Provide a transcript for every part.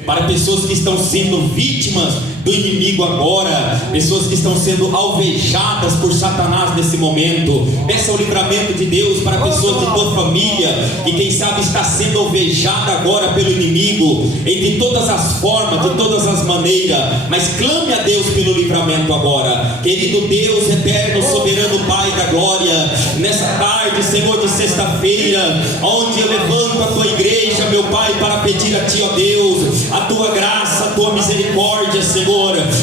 Para pessoas que estão sendo vítimas do inimigo agora, pessoas que estão sendo alvejadas por Satanás nesse momento. Peça o livramento de Deus para pessoas de tua família que quem sabe está sendo alvejada agora pelo inimigo, de todas as formas, de todas as maneiras. Mas clame a Deus pelo livramento agora. Querido Deus eterno, soberano Pai da glória, nessa tarde, Senhor, de sexta-feira, onde eu levanto a tua igreja, meu Pai, para pedir a ti, ó Deus, a tua graça, a tua misericórdia, Senhor,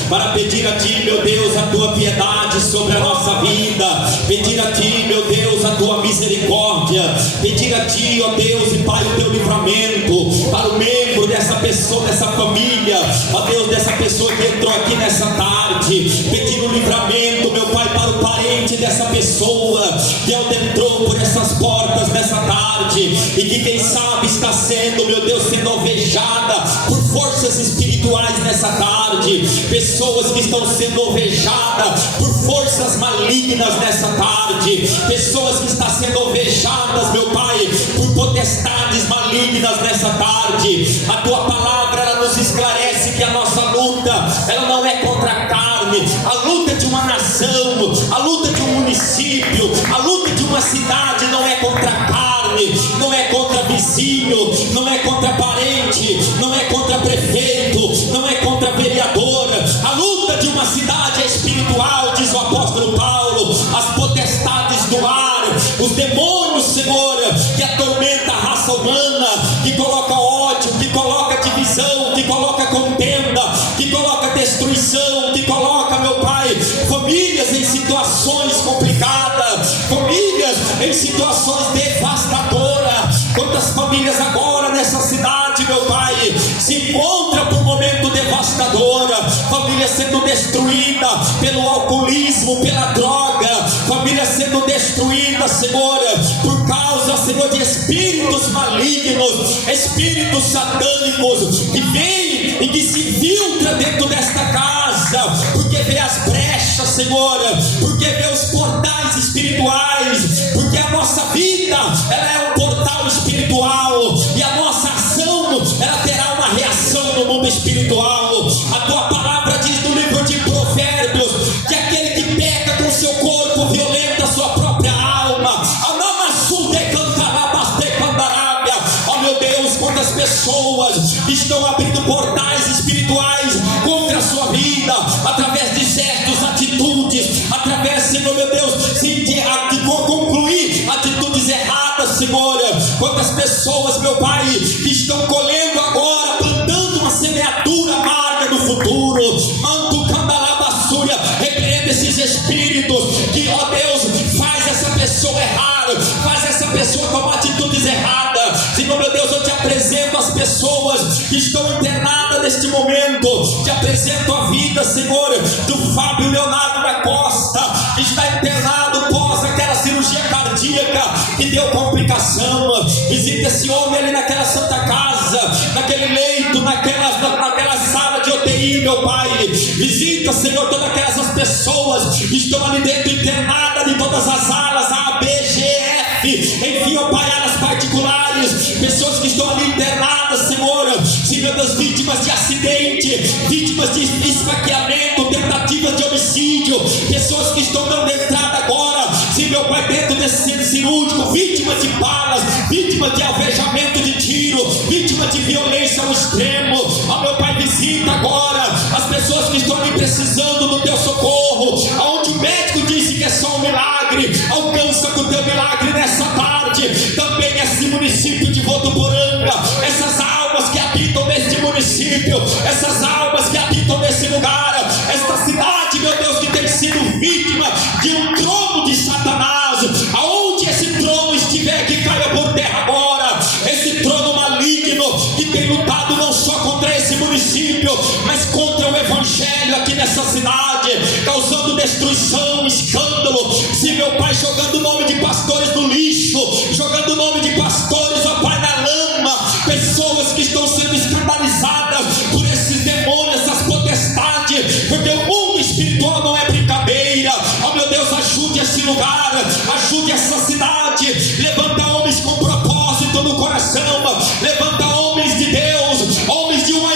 para pedir a ti, meu Deus, a tua piedade sobre a nossa vida, pedir a ti, meu Deus, a tua misericórdia, pedir a ti, ó Deus, e Pai, o teu livramento para o membro dessa pessoa, dessa família, ó Deus, dessa pessoa que entrou aqui nessa tarde, pedir o livramento, meu Pai, para o parente dessa pessoa que entrou por essas portas nessa tarde e que quem sabe está sendo, meu Deus, sendo alvejada por forças espirituais nessa tarde, pessoas que estão sendo alvejadas por forças malignas nessa tarde, pessoas que estão sendo alvejadas, meu Pai, por potestades malignas nessa tarde. A tua palavra, ela nos esclarece que a nossa luta, ela não é contra a carne, a luta de uma nação, a luta de um município, a luta de uma cidade não é contra a carne, não é contra vizinho, não é contra parente, não é contra prefeito, não é contra vereador. A luta de uma cidade é espiritual, diz o apóstolo Paulo. As potestades do ar, os demônios, Senhor, que atormenta a raça humana, que coloca ódio, que coloca divisão, que coloca contenda, que coloca destruição, que coloca, meu Pai, famílias em situações complicadas, famílias em situações devastadoras. Quantas famílias agora nessa cidade, meu Pai, se encontram por um momento devastador, famílias sendo destruídas pelo alcoolismo, pela droga, famílias sendo destruídas, Senhor, por causa, Senhor, de espíritos malignos, espíritos satânicos que vêm e que se filtram dentro desta casa, porque vê as brechas, Senhor, porque vê os portais espirituais, porque a nossa vida, ela é um portal espiritual, e a nossa ação, ela terá uma reação no mundo espiritual. A tua palavra diz no livro de Provérbios que aquele que peca com seu corpo violenta a sua própria alma. Oh meu Deus, quantas pessoas estão abrindo portais espirituais contra a sua vida, através de gestos, atitudes, através, Senhor, meu Deus, de concluir atitudes erradas, Senhor. Quantas pessoas, meu Pai, que estão colhendo agora, plantando uma semeadura amarga no futuro. Manto candalabassúria, repreenda esses espíritos que, ó Deus, faz essa pessoa errar, faz essa pessoa tomar atitudes erradas. Senhor, meu Deus, eu te apresento as pessoas que estão internadas neste momento, te apresento a vida, Senhor, do Fábio Leonardo da Costa, que está internado pós aquela cirurgia cardíaca que deu complicação. Visita esse homem ali naquela santa casa, naquele leito, naquela sala de UTI, meu Pai. Visita, Senhor, todas aquelas pessoas que estão ali dentro internadas de todas as alas, A, B, G, F, enfim, ó Pai, alas particulares, pessoas que estão ali internadas, Senhor, meu Deus, vítimas de acidente, vítimas de esfaqueamento, tentativas de homicídio, pessoas que estão dando entrada agora, meu Pai, dentro desse centro cirúrgico, vítimas de balas, vítimas de alvejamento de tiro, vítimas de violência ao extremo. Ó meu Pai, visita agora as pessoas que estão ali precisando do teu socorro, aonde o médico disse que é só um milagre, alcança com o teu milagre nessa tarde. Também esse município de Votuporanga, essas almas que habitam neste município, essas almas que habitam nesse lugar, esta cidade, meu Deus, que tem sido vítima de um trono de Satanás, aonde esse trono estiver, que caia por terra agora, esse trono maligno que tem lutado não só contra esse município, mas contra o evangelho aqui nessa cidade, causando destruição, escândalo. Se meu Pai, jogando o nome de pastores no lixo, jogando o nome de pastores, ó Pai, na lama, pessoas que estão sendo escandalizadas por esses demônios, essas potestades, porque o mundo espiritual não é brincadeira. Ó meu Deus, ajude esse lugar, ajude essa cidade, levanta homens com propósito no coração, levanta homens de Deus, homens de uma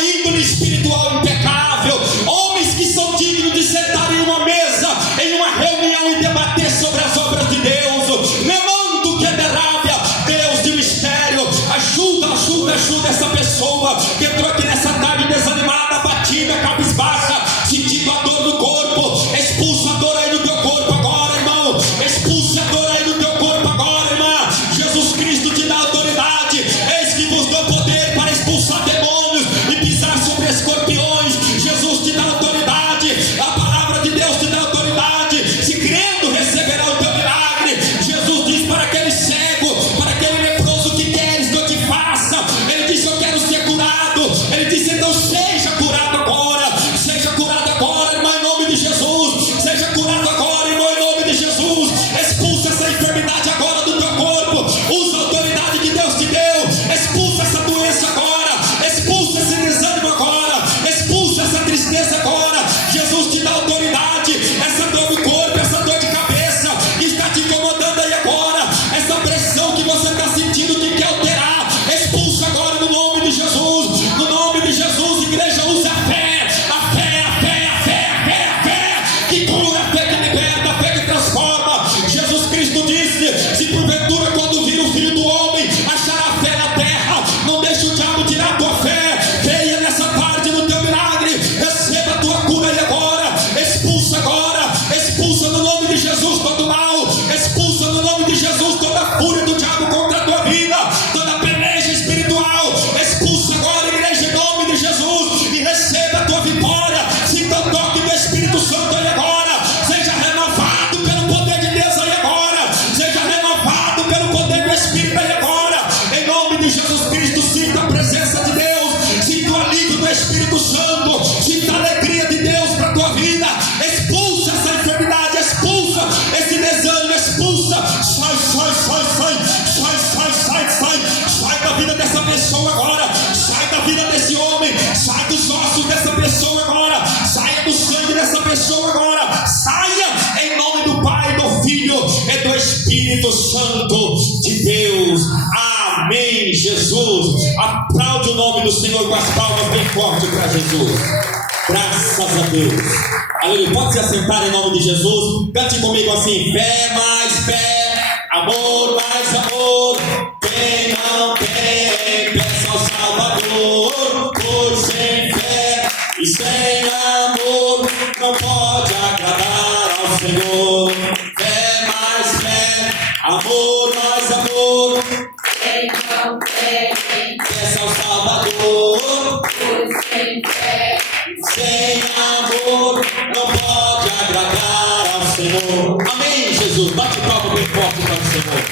entrou aqui nessa tarde desanimada, abatida, cabisbaixa, sentindo a dor no corpo, expulsa a dor aí do teu corpo agora, irmão. Expulsa a dor aí do teu corpo agora, irmã. Jesus Cristo te dá autoridade. Eis que vos dou poder para expulsar demônios e pisar sobre escorpiões. Jesus te dá autoridade. A palavra de Deus te dá autoridade. Se crendo, receberá o teu milagre. Jesus diz para aquele cego, para aquele leproso: que queres que eu te faça? Ele disse: eu quero ser curado. Ele disse: então seja curado agora. Seja curado agora, irmão, em nome de Jesus. Seja curado agora, irmão, em nome de Jesus. Expulsa essa enfermidade agora do teu corpo. Usa a autoridade que Deus te deu. Expulsa essa doença agora. Expulsa esse desânimo agora. Expulsa essa tristeza agora. Jesus te dá autoridade. Essa dor no corpo, essa dor de cabeça que está te incomodando aí agora, essa pressão que você está sentindo que quer alterar, expulsa agora no nome de Jesus. No nome de Jesus, igreja, usa a fé. A fé, a fé, a fé, a fé, a fé que cura, a fé que liberta, a fé que transforma. Jesus Cristo disse: se porventura quando vir o Filho do Homem achará fé na terra, não deixe o diabo tirar a tua fé. Creia nessa tarde no teu milagre. Receba a tua cura aí agora. Expulsa agora. Expulsa no nome de Jesus todo mal. Expulsa no nome de Jesus toda a fúria do diabo contra a tua vida, toda a peleja espiritual. Expulsa agora, igreja, em nome de Jesus, e receba a tua vitória. Sinta o toque do Espírito Santo aí agora. Seja renovado pelo poder de Deus aí agora. Seja renovado pelo poder do Espírito aí agora. Em nome de Jesus Cristo, sinta a presença de Deus. Sinta o alívio do Espírito Santo. Sinta a alegria de Deus para a tua vida. Expulsa essa enfermidade. Expulsa esse desânimo. Expulsa. Sai, sai, sai, sai. Sai, sai, sai, sai. Sai da vida dessa pessoa agora. Sai da vida desse homem. Sai dos ossos dessa pessoa agora. Saia do sangue dessa pessoa agora. Saia em nome do Pai, do Filho e do Espírito Santo de Deus. Amém, Jesus. Aplaude o nome do Senhor com as palmas bem forte para Jesus. Graças a Deus. Aleluia. Pode se assentar em nome de Jesus. Cante comigo assim: fé mais fé, amor mais amor. Quem não tem, peça ao Salvador. Pois sem fé e sem amor não pode agradar ao Senhor. Fé mais fé, amor mais amor. Quem não tem, Peça ao Salvador. pois sem fé, Sem amor não pode agradar ao Senhor. Amém, Jesus. Bate palma bem forte para o Senhor.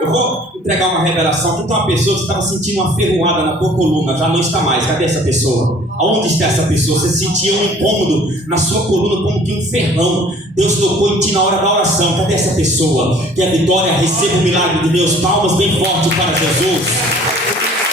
Eu vou entregar uma revelação. Aqui tem uma pessoa que estava sentindo uma ferroada na tua coluna. Já não está mais. Cadê essa pessoa? Aonde está essa pessoa? Você sentia um incômodo na sua coluna como que um ferrão. Deus tocou em ti na hora da oração. Cadê essa pessoa? Que a vitória receba o milagre de Deus. Palmas bem forte para Jesus.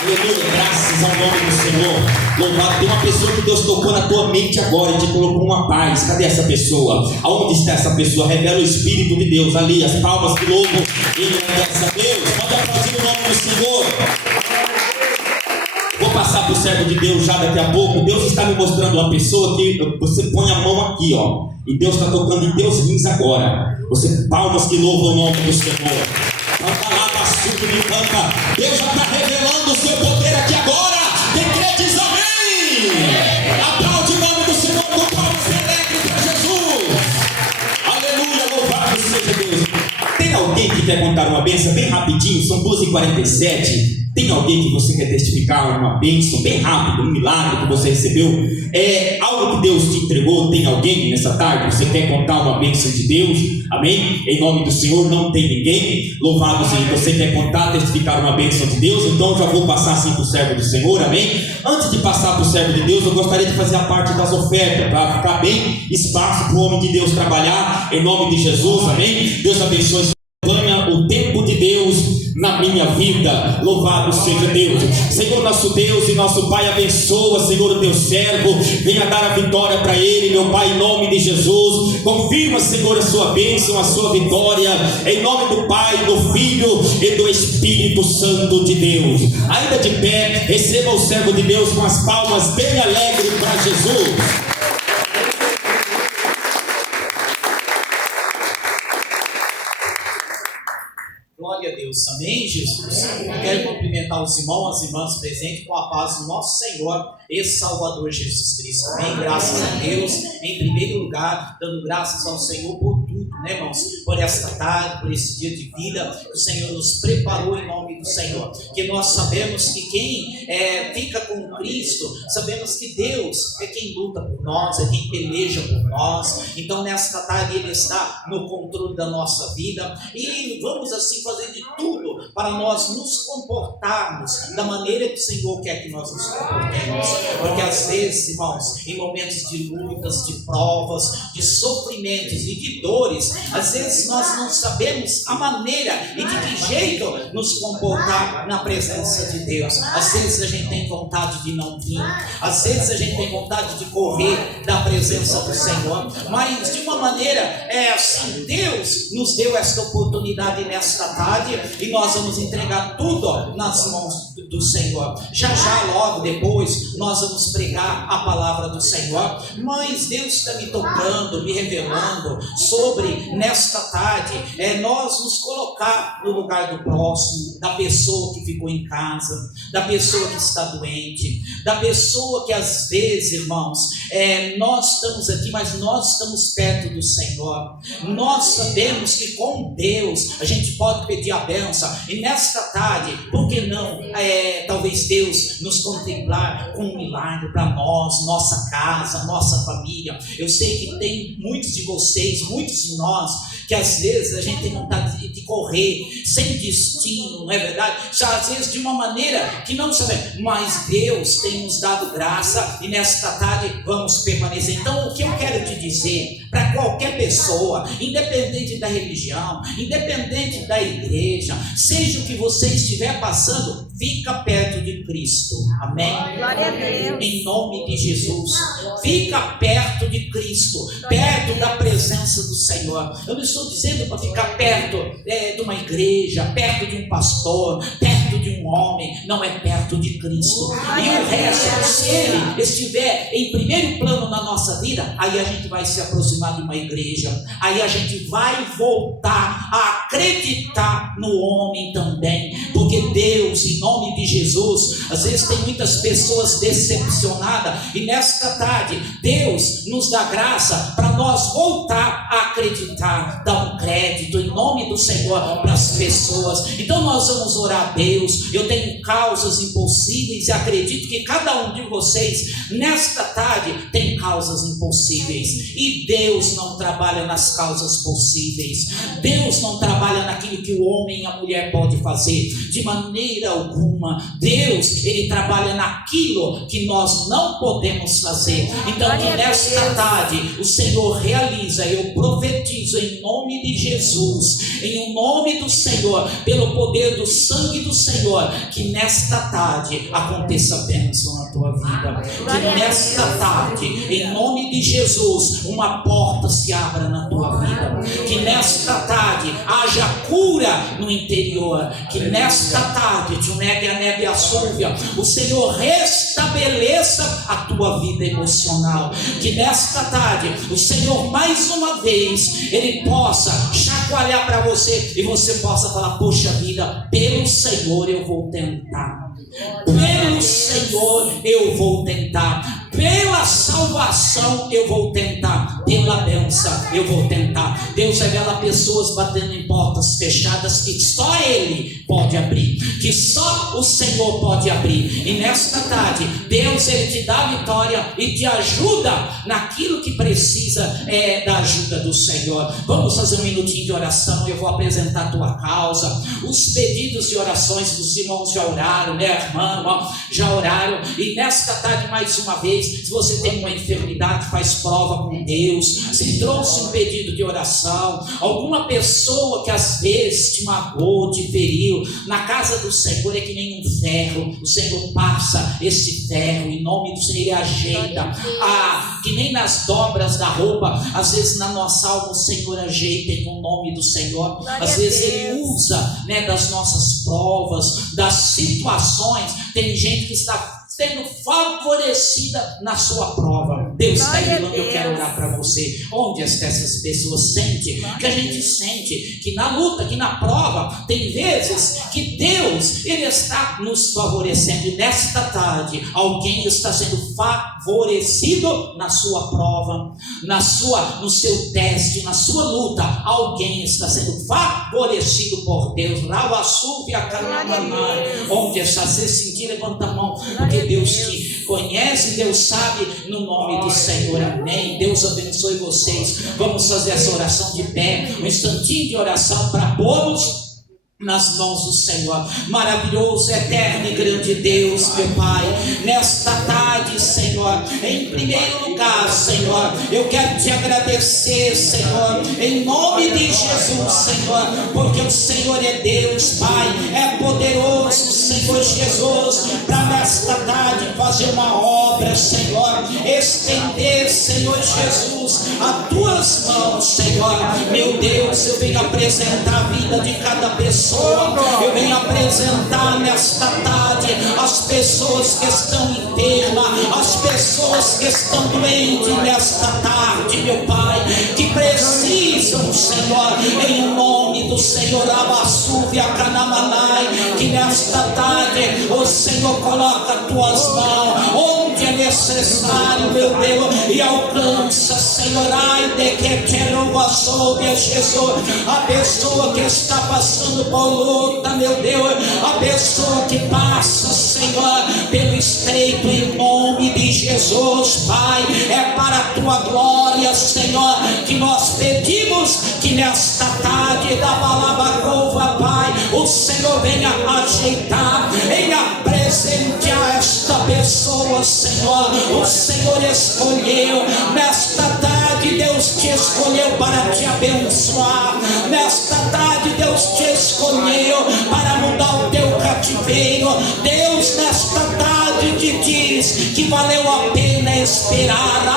Aleluia, graças ao nome do Senhor. Louvado. Tem uma pessoa que Deus tocou na tua mente agora e te colocou uma paz. Cadê essa pessoa? Aonde está essa pessoa? Revela o Espírito de Deus ali. As palmas que louvam e agradece a Deus. Pode aplaudir o nome do Senhor. Vou passar para o servo de Deus já daqui a pouco. Deus está me mostrando uma pessoa que você põe a mão aqui, ó, e Deus está tocando em teus rins agora. Você, palmas que louvam o nome do Senhor. Deus já está revelando o seu poder aqui agora. Quem crê diz amém. Aplaude o nome do Senhor com palmas alegres para Jesus. Aleluia, louvado seja Deus. Tem alguém que quer contar uma bênção bem rapidinho? São 2h47. Tem alguém que você quer testificar uma bênção bem rápido, um milagre que você recebeu? É algo que Deus te entregou? Tem alguém nessa tarde? Você quer contar uma bênção de Deus? Amém? Em nome do Senhor, não tem ninguém. Louvado seja. Você quer contar, testificar uma bênção de Deus? Então já vou passar assim para o servo do Senhor. Amém? Antes de passar para o servo de Deus, eu gostaria de fazer a parte das ofertas, para ficar bem espaço para o homem de Deus trabalhar. Em nome de Jesus. Amém? Deus abençoe. Ganha o tempo de Deus na minha vida. Louvado seja Deus. Senhor nosso Deus e nosso Pai, abençoa, Senhor, o teu servo. Venha dar a vitória para ele, meu Pai, em nome de Jesus. Confirma, Senhor, a sua bênção, a sua vitória, em nome do Pai, do Filho e do Espírito Santo de Deus. Ainda de pé, receba o servo de Deus com as palmas bem alegres para Jesus. Glória a Deus. Deus. Amém, Jesus? Eu quero cumprimentar os irmãos, as irmãs presentes com a paz do nosso Senhor e Salvador Jesus Cristo. Amém? Graças a Deus. Em primeiro lugar, dando graças ao Senhor por tudo, né, irmãos? Por esta tarde, por esse dia de vida que o Senhor nos preparou em nome do Senhor. Que nós sabemos que quem fica com Cristo, sabemos que Deus é quem luta por nós, é quem peleja por nós. Então, nesta tarde, Ele está no controle da nossa vida e vamos assim fazer de tudo para nós nos comportarmos da maneira que o Senhor quer que nós nos comportemos. Porque às vezes, irmãos, em momentos de lutas, de provas, de sofrimentos e de dores, às vezes nós não sabemos a maneira e de que jeito nos comportar na presença de Deus. Às vezes a gente tem vontade de não vir, às vezes a gente tem vontade de correr da presença do Senhor, mas de uma maneira assim, Deus nos deu esta oportunidade nesta tarde e nós vamos entregar tudo nas mãos do Senhor. Já logo depois nós vamos pregar a palavra do Senhor, mas Deus está me tocando, me revelando sobre nesta tarde nós nos colocar no lugar do próximo, da pessoa que ficou em casa, da pessoa que está doente, da pessoa que às vezes, irmãos, nós estamos aqui, mas nós estamos perto do Senhor. Nós sabemos que com Deus a gente pode pedir a bênção, e nesta tarde, por que não talvez Deus nos contemplar com um milagre para nós, nossa casa, nossa família. Eu sei que tem muitos de vocês, muitos de nós, que às vezes a gente tem vontade de correr sem destino, não é verdade? Já às vezes de uma maneira que não sabemos, mas Deus tem nos dado graça e nesta tarde vamos permanecer. Então, o que eu quero te dizer para qualquer pessoa, independente da religião, independente da igreja, seja o que você estiver passando, fica perto de Cristo. Amém? Glória a Deus. Em nome de Jesus, fica perto de Cristo, perto da presença do Senhor. Eu não estou dizendo para ficar perto de uma igreja, perto de um pastor, perto de um homem. Não, é perto de Cristo. E o resto, se Ele estiver em primeiro plano na nossa vida, aí a gente vai se aproximar de uma igreja, aí a gente vai voltar a acreditar no homem também, porque Deus, em nome de Jesus, às vezes tem muitas pessoas decepcionadas, e nesta tarde Deus nos dá graça para nós voltar a acreditar, dar um crédito em nome do Senhor para as pessoas. Então nós vamos orar a Deus. Eu tenho causas impossíveis e acredito que cada um de vocês nesta tarde tem causas impossíveis, e Deus não trabalha nas causas possíveis. Deus não trabalha naquilo que o homem e a mulher pode fazer, de maneira alguma. Deus, Ele trabalha naquilo que nós não podemos fazer. Então que nesta tarde o Senhor realiza, eu profetizo em nome de Jesus, em nome do Senhor, pelo poder do sangue do Senhor, que nesta tarde aconteça bênção na tua vida, que nesta tarde, em nome de Jesus, uma porta se abra na tua vida, que nesta tarde haja cura no interior, que nesta tarde, o Senhor restabeleça a tua vida emocional, que nesta tarde o Senhor mais uma vez Ele possa chacoalhar para você e você possa falar: poxa vida, pelo Senhor eu vou tentar, pelo Senhor eu vou tentar, pela salvação eu vou tentar, pela bênção eu vou tentar. Deus revela pessoas batendo em portas fechadas que só Ele pode abrir, que só o Senhor pode abrir. E nesta tarde Deus, Ele te dá a vitória e te ajuda naquilo que precisa da ajuda do Senhor. Vamos fazer um minutinho de oração. Eu vou apresentar a tua causa. Os pedidos de orações dos irmãos já oraram, né, irmão? Já oraram. E nesta tarde, mais uma vez, se você tem uma enfermidade, faz prova com Deus. Se trouxe um pedido de oração, alguma pessoa que às vezes te magoou, te feriu, na casa do Senhor é que nem um ferro. O Senhor passa esse ferro em nome do Senhor e ajeita. Que nem nas dobras da roupa, às vezes na nossa alma o Senhor ajeita em nome do Senhor. Às vezes Ele usa, né, das nossas provas, das situações. Tem gente que está sendo favorecida na sua prova. Deus está dizendo, eu quero orar para você. Onde essas pessoas sentem, que a gente sente que na luta, que na prova, tem vezes que Deus, Ele está nos favorecendo. E nesta tarde, alguém está sendo favorecido na sua prova, no seu teste, na sua luta. Alguém está sendo favorecido por Deus. Onde está se sentir, levanta a mão, porque Deus te conhece, Deus sabe, no nome do Senhor, amém. Deus abençoe vocês. Vamos fazer essa oração de pé, um instantinho de oração para pô-los nas mãos do Senhor. Maravilhoso, eterno e grande Deus, meu Pai, nesta tarde, Senhor, em primeiro lugar, Senhor, eu quero te agradecer, Senhor, em nome de Jesus, Senhor, porque o Senhor é Deus, Pai, é poderoso, Senhor Jesus, para nesta tarde fazer uma obra, Senhor, estender, Senhor Jesus, as tuas mãos, Senhor. Meu Deus, eu venho apresentar a vida de cada pessoa. Eu venho apresentar nesta tarde as pessoas que estão enfermas, as pessoas que estão doentes nesta tarde, meu Pai, que precisam, Senhor, em nome do Senhor, que nesta tarde o Senhor coloca as tuas mãos onde é necessário, meu Deus, e alcança, Senhor, Jesus, a pessoa que está passando por luta, meu Deus, a pessoa que passa, Senhor, pelo estreito, em nome de Jesus, Pai, é para a tua glória, Senhor, que nós pedimos que nesta tarde da Balabacova, Pai, o Senhor venha ajeitar, venha presentear esta pessoa, Senhor. O Senhor escolheu nesta tarde, Deus te escolheu para te abençoar. Nesta tarde, Deus te escolheu para mudar o teu cativeiro. Deus, nesta tarde, te diz que valeu a pena esperar.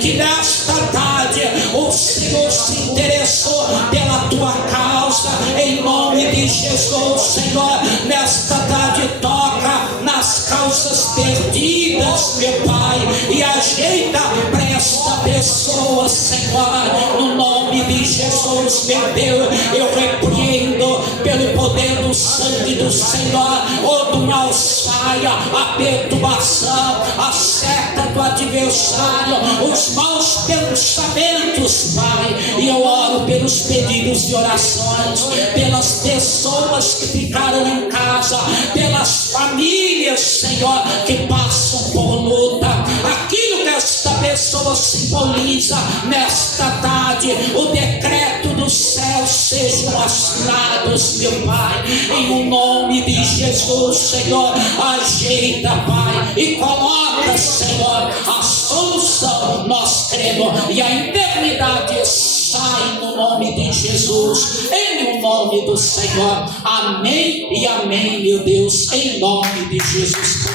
Que nesta tarde o Senhor se interessou pela tua causa, em nome de Jesus, Senhor. Nesta tarde, toca nas causas perdidas, meu Pai, e ajeita para esta pessoa, Senhor, no nome de Jesus, meu Deus. Eu repreendo pelo poder do sangue do Senhor, o do mal saia, a perturbação, a seta do adversário, os maus pensamentos, Pai. E eu oro pelos pedidos de orações, pelas pessoas que ficaram em casa, pelas famílias, Senhor, que passam por luta. Aquilo que esta pessoa simboliza nesta tarde, o decreto dos céus sejam astrados, meu Pai, em nome de Jesus, Senhor. Ajeita, Pai, e coloca, Senhor, a solução. Nós cremos, e a enfermidade sai no nome de Jesus, em nome do Senhor. Amém e amém, meu Deus, em nome de Jesus.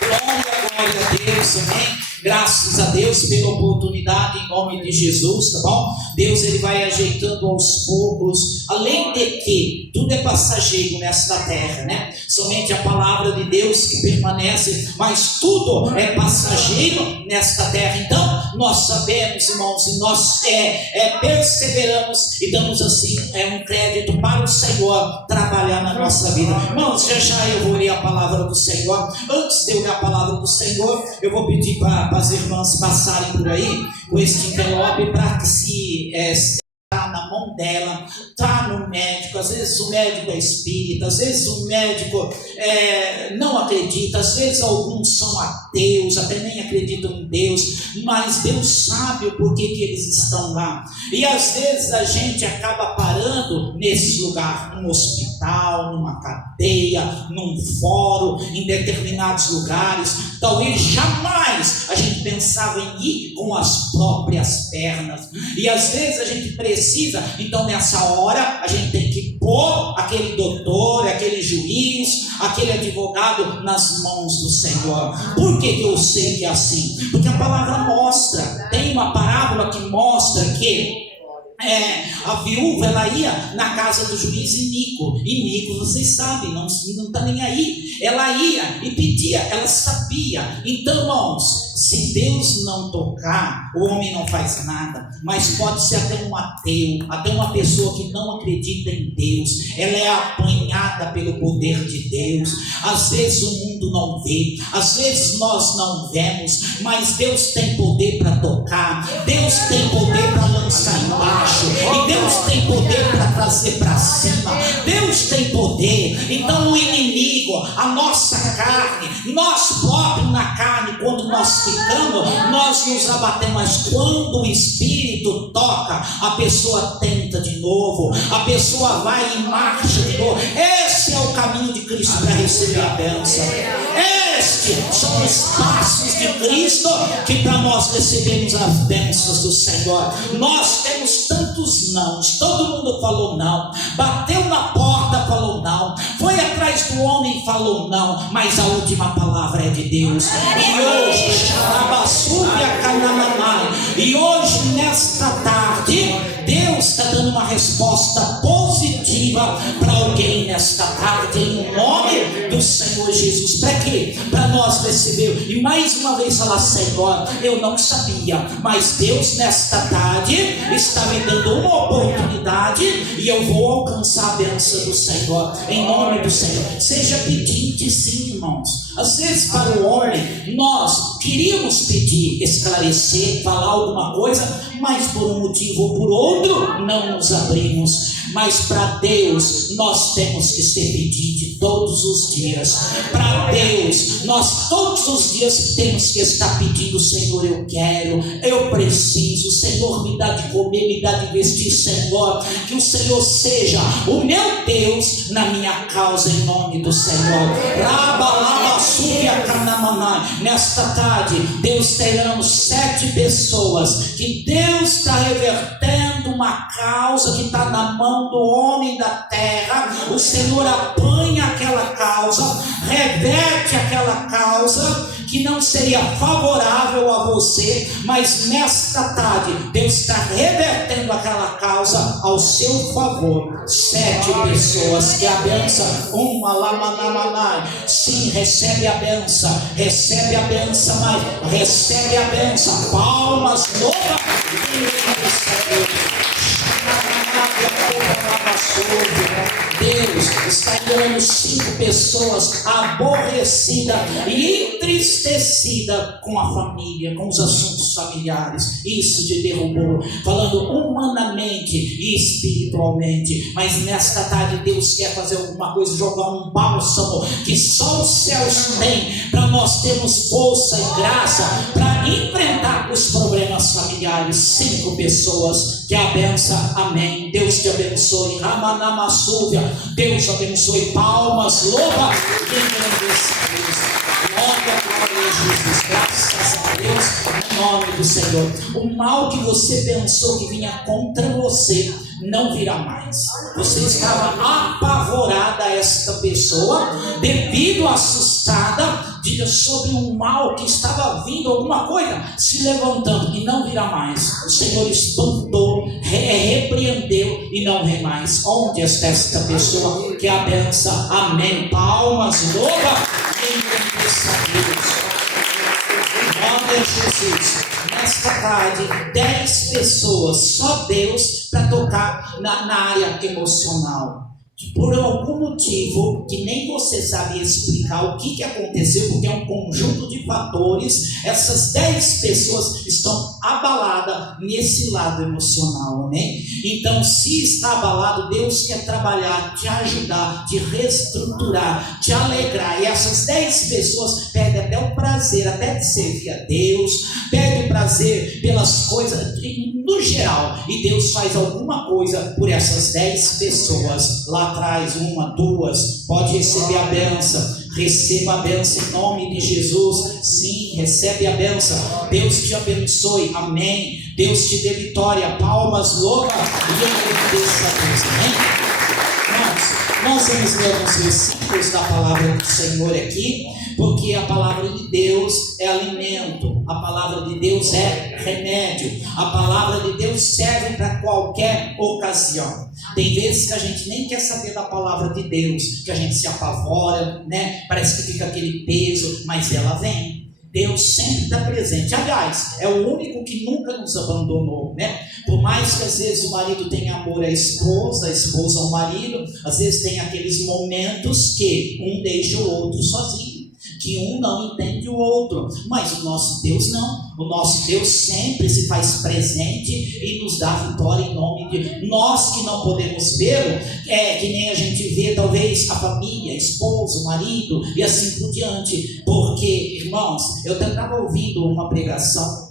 Glória a Deus, amém. Graças a Deus pela oportunidade, em nome de Jesus, tá bom? Deus, Ele vai ajeitando aos poucos, além de que tudo é passageiro nesta terra, né? Somente a palavra de Deus que permanece, mas tudo é passageiro nesta terra. Então, nós sabemos, irmãos, e nós perseveramos e damos assim um crédito para o Senhor trabalhar na nossa vida. Irmãos, já eu vou ler a palavra do Senhor. Antes de eu ler a palavra do Senhor, eu vou pedir para as irmãs passarem por aí com este envelope, para que se na mão dela, tá no médico. Às vezes o médico é espírita, às vezes o médico não acredita, às vezes alguns são ateus, até nem acreditam em Deus, mas Deus sabe o porquê que eles estão lá. E às vezes a gente acaba parando nesses lugares, num hospital, numa cadeia, num fórum, em determinados lugares. Talvez jamais a gente pensava em ir com as próprias pernas. E às vezes a gente precisa, então nessa hora a gente tem que pôr aquele doutor, aquele juiz, aquele advogado nas mãos do Senhor. Por que eu sei que é assim? Porque a palavra mostra, tem uma parábola que mostra que a viúva, ela ia na casa do juiz Inico. Inico, vocês sabem, não está nem aí. Ela ia e pedia, ela sabia. Então, irmãos, se Deus não tocar, o homem não faz nada. Mas pode ser até um ateu, até uma pessoa que não acredita em Deus. Ela é apanhada pelo poder de Deus. Às vezes o mundo não vê, às vezes nós não vemos, mas Deus tem poder para tocar. Deus tem poder para lançar embaixo. E Deus tem poder para trazer para cima. Deus tem poder. Então o inimigo, a nossa carne, nós próprios na carne, quando nós ficamos, nós nos abatemos. Mas quando o Espírito toca, a pessoa tenta de novo, a pessoa vai em marcha de novo. Esse é o caminho de Cristo para receber a bênção. Estes são os passos de Cristo que para nós recebemos as bênçãos do Senhor. Nós temos tantos nãos, todo mundo falou não, bateu na porta, falou não, foi atrás do homem, falou não, mas a última palavra é de Deus. E hoje, nesta tarde, Deus está dando uma resposta positiva para alguém nesta tarde, em nome do Senhor Jesus. Para quê? Para nós receber. E mais uma vez falar: Senhor, eu não sabia, mas Deus nesta tarde está me dando uma oportunidade e eu vou alcançar a bênção do Senhor, em nome do Senhor. Seja pedinte, sim, irmãos. Às vezes para o homem nós queríamos pedir, esclarecer, falar alguma coisa, mas por um motivo ou por outro não nos abrimos. Mas para Deus nós temos que ser pedidos todos os dias. Para Deus nós todos os dias temos que estar pedindo: Senhor, eu quero, eu preciso, Senhor, me dá de comer, me dá de vestir, Senhor, que o Senhor seja o meu Deus na minha causa, em nome do Senhor. Nesta tarde Deus terá 7 pessoas que Deus está revertendo uma causa que está na mão do homem da terra. O Senhor apanha aquela causa, reverte aquela causa que não seria favorável a você, mas nesta tarde Deus está revertendo aquela causa ao seu favor. 7 pessoas que a benção, uma lá, sim, recebe a benção, recebe a benção, mas recebe a benção. Palmas, louva, Deus está enviando 5 pessoas aborrecidas e entristecidas com a família, com os assuntos familiares. Isso te derrubou, falando humanamente e espiritualmente. Mas nesta tarde Deus quer fazer alguma coisa, jogar um bálsamo que só os céus têm, para nós termos força e graça para enfrentar os problemas familiares. 5 pessoas que a benção, amém. Deus te abençoe. Ramanamassúvia, Deus abençoe. Palmas, louva e engrandeça a Deus. Glória a Jesus, graças a Deus, em nome do Senhor. O mal que você pensou que vinha contra você não virá mais. Você estava apavorada, esta pessoa, devido assustada sobre um mal que estava vindo, alguma coisa se levantando, e não virá mais. O Senhor espantou, repreendeu e não vem mais. Onde está esta pessoa que a benção? Amém. Palmas, louva e engrandeça a Deus. Glória a Jesus. Nesta tarde, 10 pessoas, só Deus, para tocar na área emocional. Por algum motivo que nem você sabe explicar o que aconteceu, porque é um conjunto de fatores, essas 10 pessoas estão abaladas nesse lado emocional, amém? Então, se está abalado, Deus quer trabalhar, te ajudar, te reestruturar, te alegrar. E essas 10 pessoas perdem até o prazer, até de servir a Deus, perdem o prazer pelas coisas no geral, e Deus faz alguma coisa por essas 10 pessoas lá atrás. 1, 2, pode receber a benção. Receba a benção em nome de Jesus. Sim, recebe a benção. Deus te abençoe, amém. Deus te dê vitória. Palmas, louva e agradeça a Deus, amém. Irmãos, Nós vamos ler alguns versículos da palavra do Senhor aqui, porque a palavra de Deus é alimento, a palavra de Deus é remédio, a palavra de Deus serve para qualquer ocasião. Tem vezes que a gente nem quer saber da palavra de Deus, que a gente se apavora, né? Parece que fica aquele peso, mas ela vem. Deus sempre está presente. Aliás, é o único que nunca nos abandonou, né? Por mais que às vezes o marido tenha amor à esposa, a esposa ao marido, às vezes tem aqueles momentos que um deixa o outro sozinho, que um não entende o outro, mas o nosso Deus não. O nosso Deus sempre se faz presente e nos dá vitória em nome de nós que não podemos vê-lo, que nem a gente vê talvez a família, a esposa, o marido e assim por diante. Porque, irmãos, eu estava ouvindo uma pregação,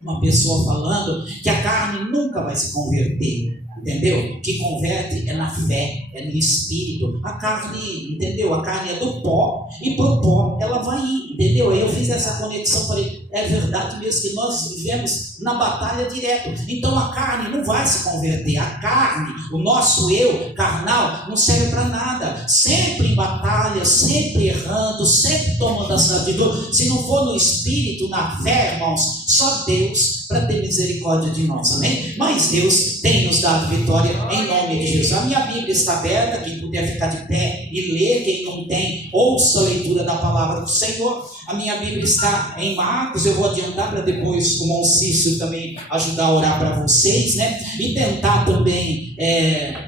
uma pessoa falando que a carne nunca vai se converter. Entendeu? Que converte é na fé, é no espírito. A carne, entendeu? A carne é do pó e pro pó ela vai ir, entendeu? Aí eu fiz essa conexão, falei, é verdade mesmo que nós vivemos na batalha direto. Então a carne não vai se converter. A carne, o nosso eu carnal, não serve para nada. Sempre em batalha, sempre errando, sempre tomando as atitudes. Se não for no espírito, na fé, irmãos, só Deus para ter misericórdia de nós, amém? Mas Deus tem nos dado vitória em nome de Jesus. A minha Bíblia está aberta, quem puder ficar de pé e ler, quem não tem, ouça a leitura da palavra do Senhor. A minha Bíblia está em Marcos, eu vou adiantar para depois o irmão Cício também ajudar a orar para vocês, né? E tentar também,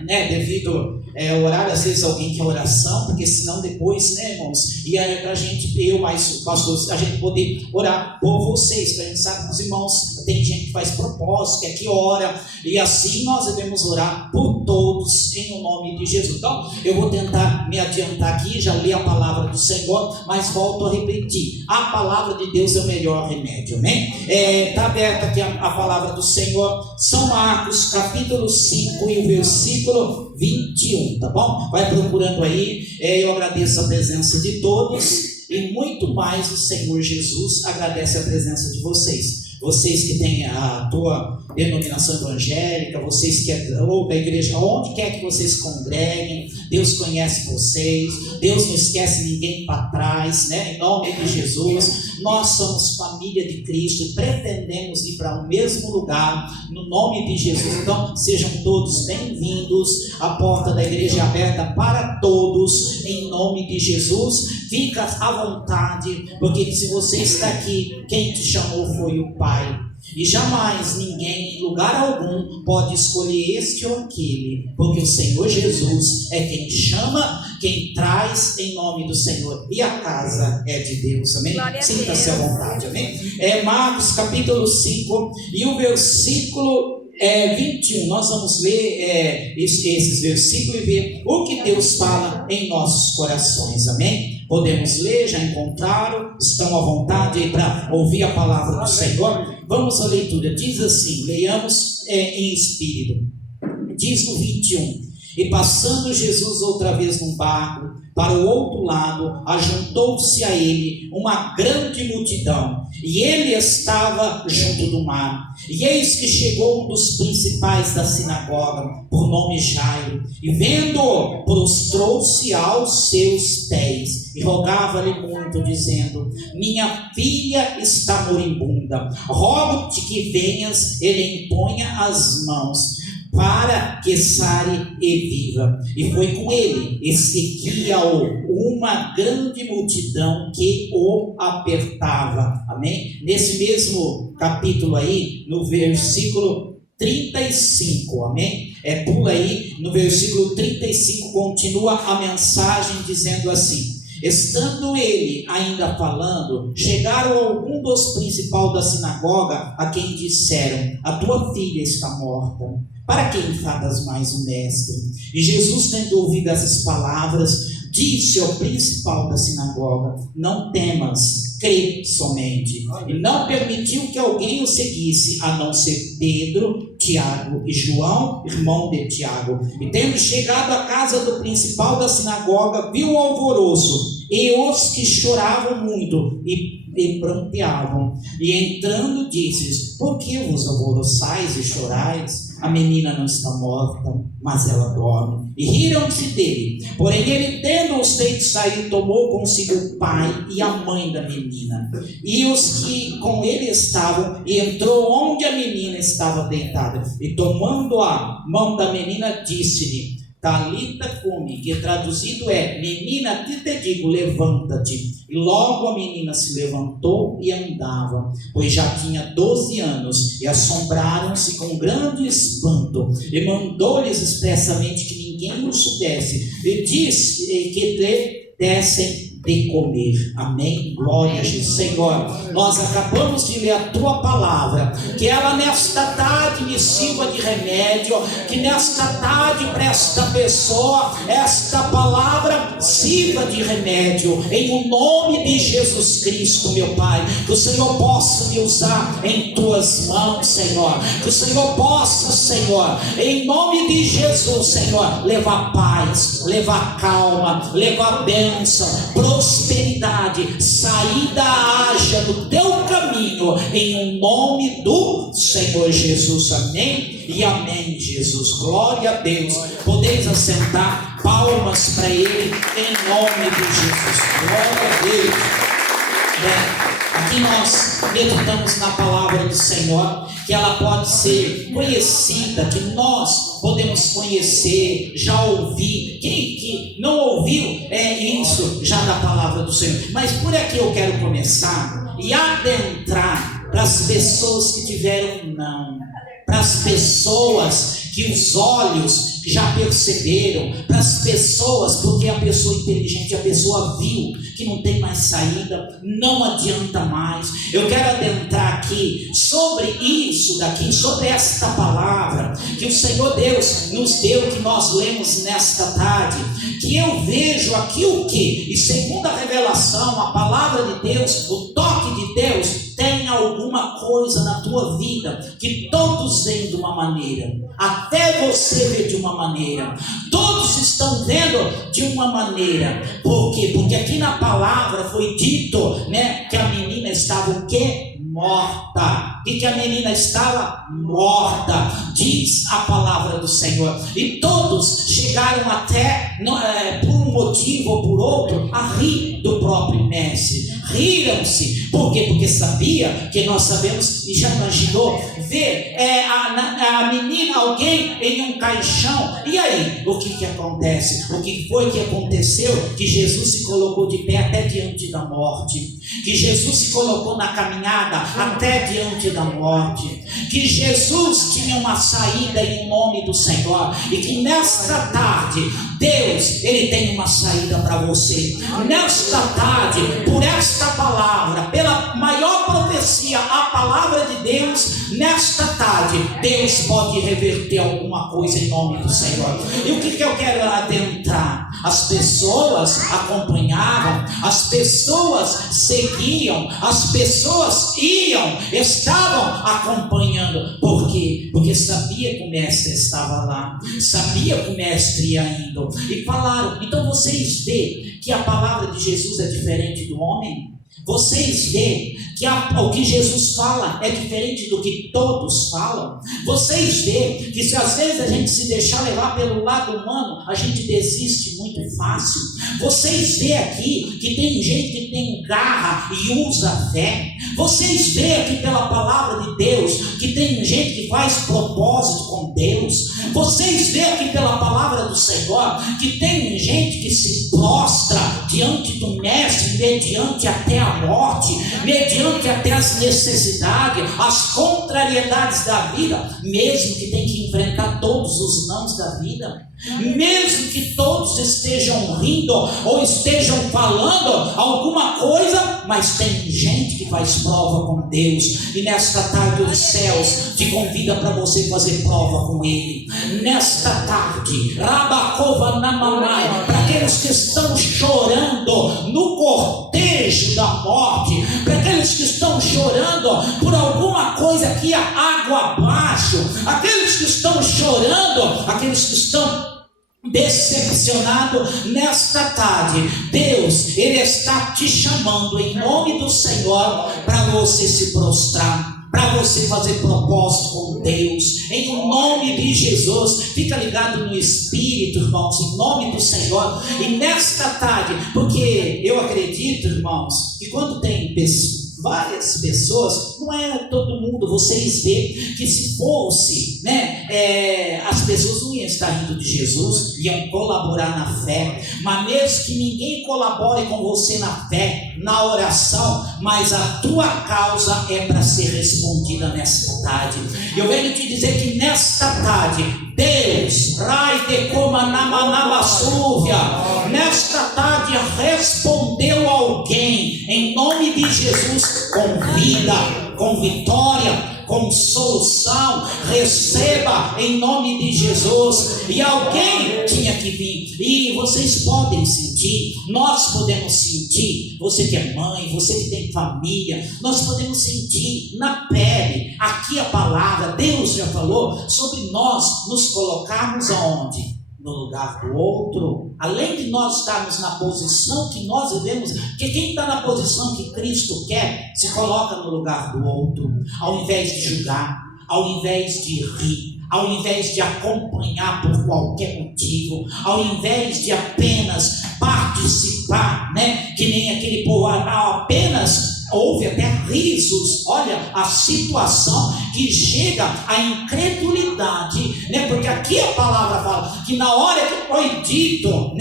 devido ao horário, às vezes alguém quer oração, porque senão depois, né, irmãos, e é para a gente, eu mais o pastor, a gente poder orar por vocês, que a gente sabe que os irmãos, tem gente que faz propósito, que ora, e assim nós devemos orar por todos, em nome de Jesus. Então, eu vou tentar me adiantar aqui, já li a palavra do Senhor, mas volto a repetir, a palavra de Deus é o melhor remédio, amém? Está aberta aqui a palavra do Senhor, São Marcos, capítulo 5 e o versículo 21, tá bom? Vai procurando aí, eu agradeço a presença de todos e muito mais o Senhor Jesus agradece a presença de vocês. Vocês que têm a tua denominação evangélica, vocês que ou da igreja, onde quer que vocês congreguem, Deus conhece vocês, Deus não esquece ninguém para trás, né? Em nome de Jesus, nós somos família de Cristo e pretendemos ir para o mesmo lugar, no nome de Jesus. Então, sejam todos bem-vindos, a porta da igreja é aberta para todos, em nome de Jesus. Fica à vontade, porque se você está aqui, quem te chamou foi o Pai. E jamais ninguém, em lugar algum, pode escolher este ou aquele, porque o Senhor Jesus é quem chama, quem traz em nome do Senhor, e a casa é de Deus, amém? Sinta-se à vontade, amém? Marcos capítulo 5 e o versículo 21, nós vamos ler esses versículos e ver o que Deus fala em nossos corações, amém? Podemos ler, já encontraram, estão à vontade para ouvir a palavra do Senhor. Vamos à leitura, diz assim, leiamos em espírito, diz no 21, e passando Jesus outra vez num barco, para o outro lado, ajuntou-se a ele uma grande multidão, e ele estava junto do mar. E eis que chegou um dos principais da sinagoga, por nome Jairo, e vendo-o, prostrou-se aos seus pés, e rogava-lhe muito, dizendo: minha filha está moribunda, rogo-te que venhas e lhe imponha as mãos, para que sare e viva. E foi com ele, e seguia-o uma grande multidão que o apertava. Amém? Nesse mesmo capítulo aí, no versículo 35, amém? Pula aí, no versículo 35 continua a mensagem dizendo assim: estando ele ainda falando, chegaram algum dos principais da sinagoga, a quem disseram: a tua filha está morta, para que enfadas mais o mestre? E Jesus, tendo ouvido essas palavras, disse ao principal da sinagoga: não temas, crê somente. E não permitiu que alguém o seguisse, a não ser Pedro, Tiago e João, irmão de Tiago. E tendo chegado à casa do principal da sinagoga, viu o alvoroço e os que choravam muito e pranteavam. E entrando disse: por que vos alvoroçais e chorais? a menina não está morta, mas ela dorme. E riram-se dele. Porém ele, tendo-os feito sair, tomou consigo o pai e a mãe da menina, e os que com ele estavam, e entrou onde a menina estava deitada, e tomando a mão da menina, disse-lhe: Talita cumi, que traduzido é: menina, te digo, levanta-te. E logo a menina se levantou e andava, pois já tinha 12 anos, e assombraram-se com grande espanto, e mandou-lhes expressamente que ninguém o soubesse, e disse que lhe dessem de comer. Amém? Glória a Jesus. Senhor, nós acabamos de ler a tua palavra, que ela nesta tarde me sirva de remédio, que nesta tarde para esta pessoa esta palavra sirva de remédio, em o nome de Jesus Cristo, meu Pai. Que o Senhor possa me usar em tuas mãos, Senhor. Que o Senhor possa, Senhor, em nome de Jesus, Senhor, levar paz, levar calma, levar bênção, prosperidade, saída haja do teu caminho, em o nome do Senhor Jesus. Amém e amém, Jesus. Glória a Deus. Podeis assentar, palmas para Ele, em nome de Jesus. Glória a Deus. Aqui nós meditamos na palavra do Senhor, que ela pode ser conhecida, que nós podemos conhecer, já ouvir. Quem que não ouviu isso já da palavra do Senhor? Mas por aqui eu quero começar e adentrar para as pessoas que tiveram não, para as pessoas que os olhos já perceberam, para as pessoas, porque a pessoa inteligente, a pessoa viu que não tem mais saída, não adianta mais. Eu quero adentrar aqui sobre isso daqui, sobre esta palavra que o Senhor Deus nos deu, que nós lemos nesta tarde, que eu vejo aqui o que? E segundo a revelação, a palavra de Deus, o toque de Deus, tem alguma coisa na tua vida que todos veem de uma maneira, até você vê de uma maneira, todos estão vendo de uma maneira. Por quê? Porque aqui na palavra foi dito, né, que a menina estava o quê? Morta. E que a menina estava morta, diz a palavra do Senhor. E todos chegaram até, por um motivo ou por outro, a rir do próprio mestre. Riram-se. Por quê? Porque sabia que nós sabemos, e já imaginou, ver a menina, alguém em um caixão. E aí, o que acontece? O que foi que aconteceu? Que Jesus se colocou de pé até diante da morte. Que Jesus se colocou na caminhada até diante da morte. Que Jesus tinha uma saída em nome do Senhor. E que nesta tarde, Deus, Ele tem uma saída para você. Nesta tarde, por esta palavra, pela maior profecia, a palavra de Deus, nesta tarde, Deus pode reverter alguma coisa em nome do Senhor. E o que eu quero adentrar? As pessoas acompanhavam, as pessoas seguiam, as pessoas iam, estavam acompanhando. Por quê? Porque sabia que o mestre estava lá, sabia que o mestre ia indo. E falaram. Então vocês veem que a palavra de Jesus é diferente do homem? Vocês veem que o que Jesus fala é diferente do que todos falam? Vocês veem que se às vezes a gente se deixar levar pelo lado humano, a gente desiste muito fácil? Vocês veem aqui que tem gente que tem garra e usa a fé? Vocês veem aqui pela palavra de Deus que tem gente que faz propósito com Deus? Vocês veem aqui pela palavra do Senhor que tem gente que se prostra diante do mestre, mediante até a morte, mediante até as necessidades, as contrariedades da vida, mesmo que tem que enfrentar todos os nãos da vida, mesmo que todos estejam rindo ou estejam falando alguma coisa, mas tem gente que faz prova com Deus. E nesta tarde os céus te convida para você fazer prova com Ele. Nesta tarde, Rabakova Namamai, para aqueles que estão chorando no cortejo da morte, para aqueles que estão chorando por alguma coisa aqui água abaixo, aqueles que estão chorando, aqueles que estão decepcionado, nesta tarde Deus, Ele está te chamando em nome do Senhor para você se prostrar. para você fazer propósito com Deus, em nome de Jesus. Fica ligado no Espírito, irmãos, em nome do Senhor. E nesta tarde, porque eu acredito, irmãos, que quando tem várias pessoas, não é todo mundo, vocês veem que se fosse, as pessoas não iam estar rindo de Jesus, iam colaborar na fé, mas mesmo que ninguém colabore com você na fé, na oração, mas a tua causa é para ser respondida nesta tarde. Eu venho te dizer que nesta tarde, Deus, nesta tarde respondeu alguém, em nome de Jesus, com vida, com vitória, com solução. Receba em nome de Jesus. E alguém tinha que vir, e vocês podem sentir, nós podemos sentir, você que é mãe, você que tem família, nós podemos sentir na pele. Aqui a palavra, Deus já falou sobre nós nos colocarmos aonde? No lugar do outro, além de nós estarmos na posição que nós devemos, porque quem está na posição que Cristo quer, se coloca no lugar do outro, ao invés de julgar, ao invés de rir, ao invés de acompanhar por qualquer motivo, ao invés de apenas participar, que nem aquele povo, apenas houve até risos. Olha a situação que chega à incredulidade, porque aqui a palavra fala que na hora que foi dito,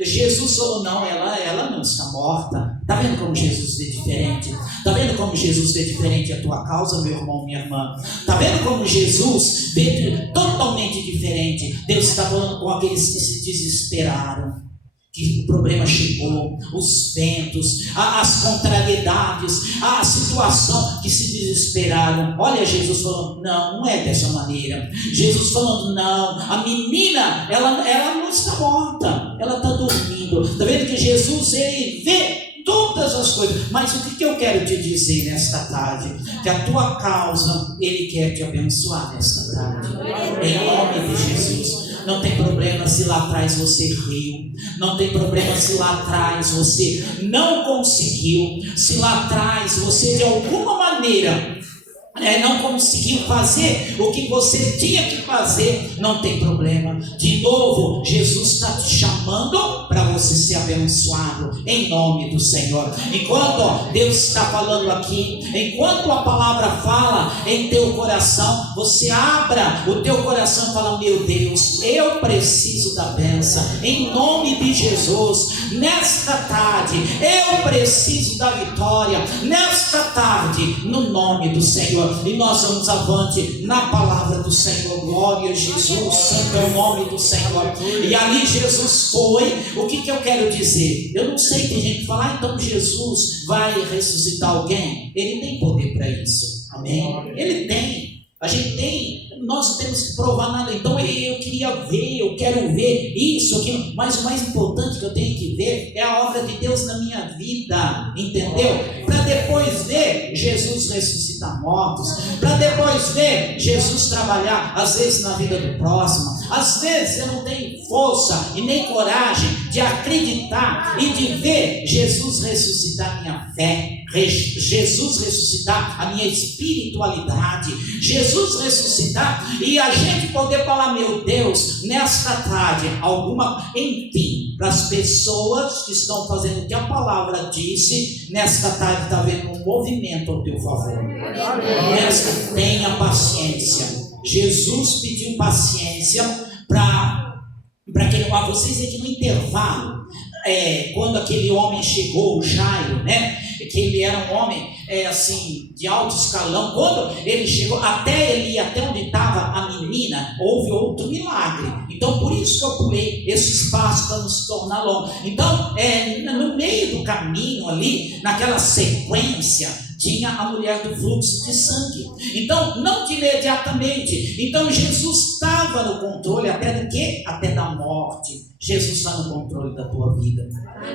Jesus falou: não, ela não está morta. Está vendo como Jesus vê diferente? Está vendo como Jesus vê diferente a tua causa, meu irmão, minha irmã? Está vendo como Jesus vê totalmente diferente? Deus está falando com aqueles que se desesperaram, que o problema chegou, os ventos, as contrariedades, a situação que se desesperaram. Olha Jesus falando: não é dessa maneira. Jesus falando: não, a menina, ela não está morta, ela está dormindo. Está vendo que Jesus, ele vê todas as coisas. Mas o que eu quero te dizer nesta tarde? Que a tua causa, ele quer te abençoar nesta tarde, em nome de Jesus. Não tem problema se lá atrás você riu, não tem problema se lá atrás você não conseguiu, se lá atrás você de alguma maneira não conseguiu fazer o que você tinha que fazer. Não tem problema. De novo, Jesus está te chamando para você ser abençoado em nome do Senhor. Enquanto Deus está falando aqui, enquanto a palavra fala em teu coração, você abra o teu coração e fala: meu Deus, eu preciso da bênção em nome de Jesus. Nesta tarde eu preciso da vitória, nesta tarde, no nome do Senhor. E nós vamos avante na palavra do Senhor. Glória a Jesus, santo é o nome do Senhor. E ali Jesus foi. O que eu quero dizer? Eu não sei, tem gente que fala: então Jesus vai ressuscitar alguém. Ele tem poder para isso, amém? Ele tem, a gente tem. Nós não temos que provar nada. Então eu queria ver, eu quero ver isso, aquilo. Mas o mais importante que eu tenho que ver é a obra de Deus na minha vida, entendeu? Para depois ver Jesus ressuscitar mortos, para depois ver Jesus trabalhar às vezes na vida do próximo. Às vezes eu não tenho força e nem coragem de acreditar e de ver Jesus ressuscitar minha fé, Jesus ressuscitar a minha espiritualidade, Jesus ressuscitar e a gente poder falar: meu Deus, nesta tarde, enfim, para as pessoas que estão fazendo o que a palavra disse, nesta tarde está havendo um movimento ao teu favor. Tenha paciência. Jesus pediu paciência para que vocês veem que no intervalo, quando aquele homem chegou, o Jairo, que ele era um homem assim, de alto escalão, quando ele chegou, até ele ir até onde estava a menina, houve outro milagre. Então por isso que eu pulei esse espaço para nos tornar longo. Então no meio do caminho ali, naquela sequência, tinha a mulher do fluxo de sangue. Então, não de imediatamente. Então, Jesus estava no controle até do quê? Até da morte. Jesus está no controle da tua vida.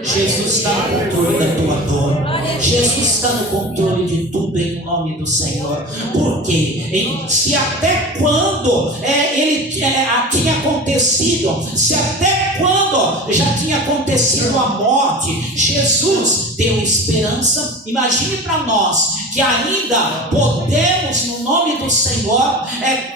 Jesus está no controle da tua dor. Jesus está no controle de tudo em nome do Senhor. Por quê? Se até quando ele tinha acontecido, se até quando já tinha acontecido a morte, Jesus deu esperança. Imagine para nós que ainda podemos, no nome do Senhor,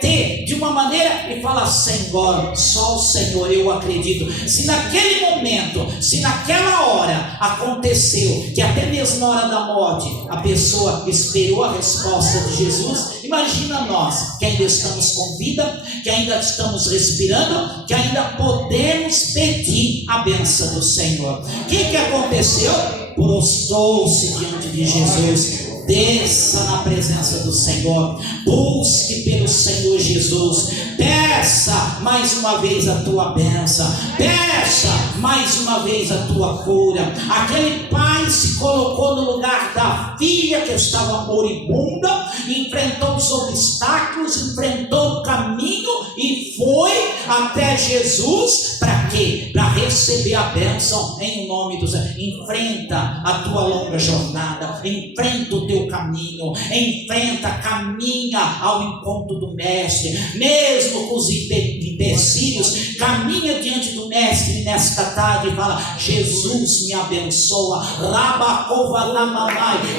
ter de uma maneira e falar: Senhor, só o Senhor eu acredito. Se naquele momento, se naquela hora aconteceu que até mesmo na hora da morte a pessoa esperou a resposta de Jesus, imagina nós que ainda estamos com vida, que ainda estamos respirando, que ainda podemos pedir a bênção do Senhor. O que aconteceu? Prostrou-se diante de Jesus. Desça na presença do Senhor, busque pelo Senhor Jesus, peça mais uma vez a tua bênção, peça mais uma vez a tua cura. Aquele pai se colocou no lugar da filha que estava moribunda, enfrentou os obstáculos, enfrentou o caminho e foi até Jesus. Para quê? Para receber a bênção em nome do Senhor. Enfrenta a tua longa jornada, enfrenta o teu caminho, enfrenta, caminha ao encontro do Mestre, mesmo com os empecilhos, caminha diante do Mestre nesta tarde e fala: Jesus me abençoa.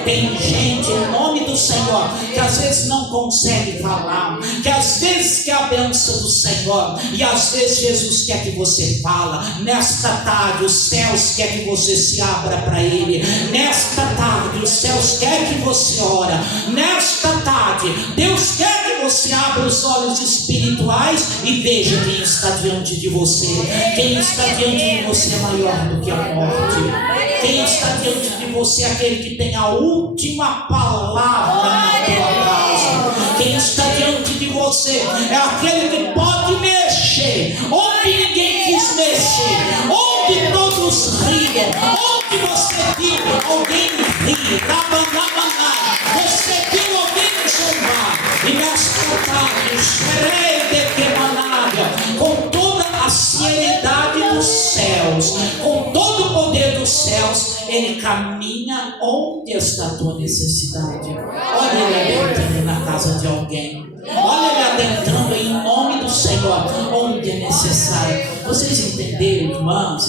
Tem gente em nome do Senhor que às vezes não consegue falar, que às vezes quer a bênção do Senhor, e às vezes Jesus quer que você fala. Nesta tarde os céus quer que você se abra para Ele. Nesta tarde os céus quer que você ora. Nesta tarde Deus quer que você abra os olhos espirituais e veja quem está diante de você. Quem está diante de você é maior do que a morte. Quem está diante de você é aquele que tem a última palavra na tua causa. Quem está diante de você é aquele que pode mexer onde ninguém quis mexer, onde todos riam, onde você viu alguém rir, você viu alguém chorar. E nesta tarde, com toda a seriedade dos céus, com todo o poder dos céus, Ele caminha onde está a tua necessidade. Olha Ele adentrando na casa de alguém, olha Ele adentrando em nome do Senhor onde é necessário. Vocês entenderam, irmãos,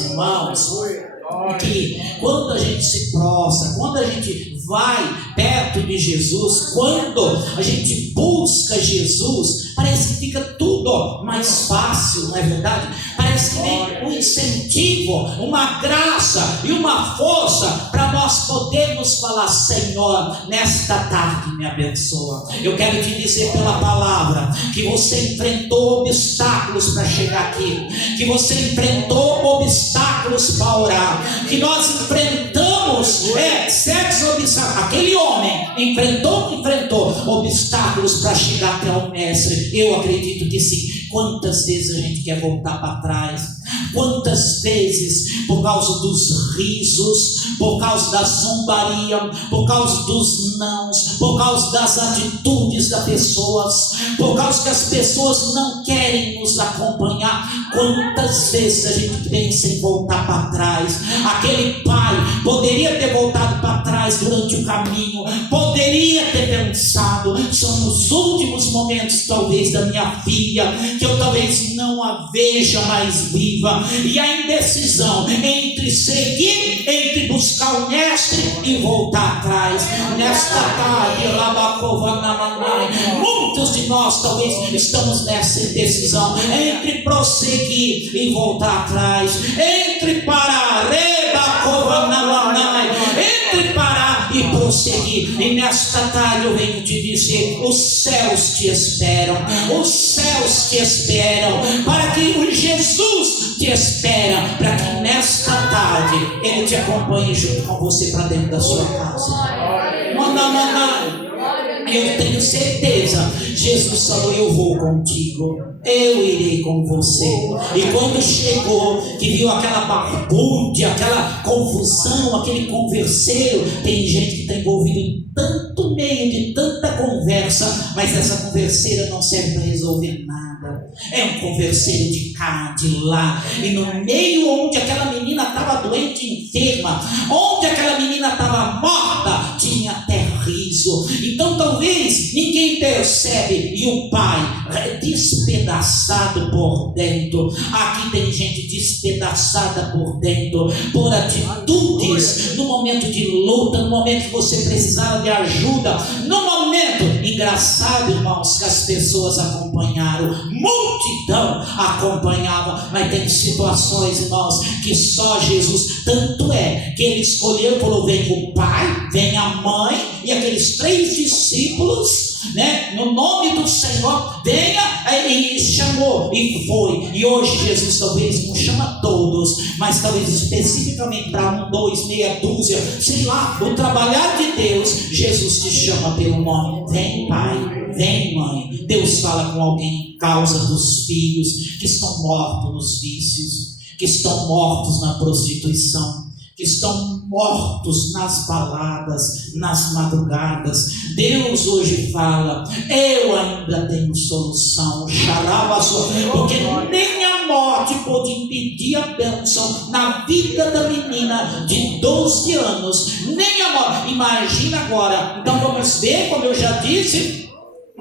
que quando a gente se prostra, quando a gente vai perto de Jesus, quando a gente busca Jesus, parece que fica tudo mais fácil, não é verdade? Parece que vem um incentivo, uma graça e uma força para nós podermos falar: Senhor, nesta tarde me abençoa. Eu quero te dizer pela palavra que você enfrentou obstáculos para chegar aqui, que você enfrentou obstáculos para orar, que nós enfrentamos certos obstáculos. Aquele homem enfrentou obstáculos para chegar até o Mestre. Eu acredito que sim. Quantas vezes a gente quer voltar para trás? Quantas vezes, por causa dos risos, por causa da zombaria, por causa dos nãos, por causa das atitudes das pessoas, por causa que as pessoas não querem nos acompanhar, quantas vezes a gente pensa em voltar para trás? Aquele pai poderia ter voltado para trás durante o caminho, poderia ter pensado: são nos últimos momentos talvez da minha filha, que eu talvez não a veja mais viva. E a indecisão entre seguir, entre buscar o Mestre e voltar atrás. Nesta tarde, muitos de nós talvez estamos nessa indecisão entre prosseguir e voltar atrás, entre parar, entre parar e prosseguir. E nesta tarde eu venho te dizer: os céus te esperam, os céus te esperam, para que o Jesus te espera, para que nesta tarde Ele te acompanhe junto com você para dentro da sua casa. Eu tenho certeza, Jesus falou: eu vou contigo, eu irei com você. E quando chegou, que viu aquela barbúrdia, aquela confusão, aquele converseiro, tem gente que está envolvido em tanto meio de tanta conversa, mas essa converseira não serve para resolver nada. É um converseiro de cá, de lá, e no meio onde aquela menina estava doente, enferma, onde aquela menina estava morta, tinha até riso. Então talvez ninguém intercebe e o pai é despedaçado por dentro. Aqui tem gente despedaçada por dentro, por atitudes, no momento de luta, no momento que você precisava de ajuda, no momento, engraçado, irmãos, que as pessoas acompanharam, multidão acompanhava, mas tem situações, irmãos, que só Jesus, tanto é que ele escolheu, falou: vem o pai, vem a mãe e aqueles 3 discípulos, né, no nome do Senhor, venha, e chamou e foi. E hoje Jesus talvez não chama todos, mas talvez especificamente para 1, 2, meia dúzia, sei lá, o trabalhar de Deus, Jesus te chama pelo nome. Vem pai, vem mãe. Deus fala com alguém em causa dos filhos que estão mortos nos vícios, que estão mortos na prostituição, que estão mortos nas baladas, nas madrugadas. Deus hoje fala: eu ainda tenho solução, porque nem a morte pôde impedir a bênção na vida da menina de 12 anos, nem a morte. Imagina agora. Então vamos ver, como eu já disse,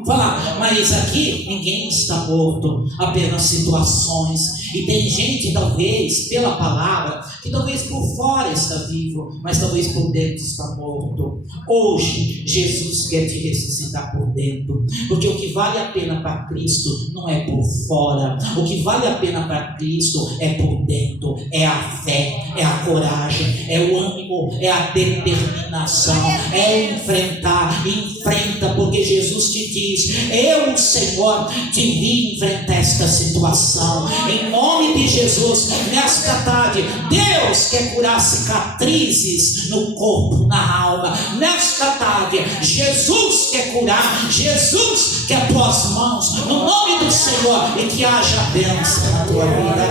falar, mas aqui ninguém está morto, apenas situações. E tem gente, talvez, pela palavra, que talvez por fora está vivo, mas talvez por dentro está morto. Hoje, Jesus quer te ressuscitar por dentro, porque o que vale a pena para Cristo não é por fora, o que vale a pena para Cristo é por dentro, é a fé, é a coragem, é o ânimo, é a determinação, é enfrentar. Enfrenta, porque Jesus te diz: eu, o Senhor, te vi enfrentar esta situação, em nome de Jesus. Nesta tarde, Deus quer curar cicatrizes no corpo, na alma. Nesta tarde, Jesus quer curar, Jesus quer tuas mãos, no nome do Senhor, e que haja bênção na tua vida.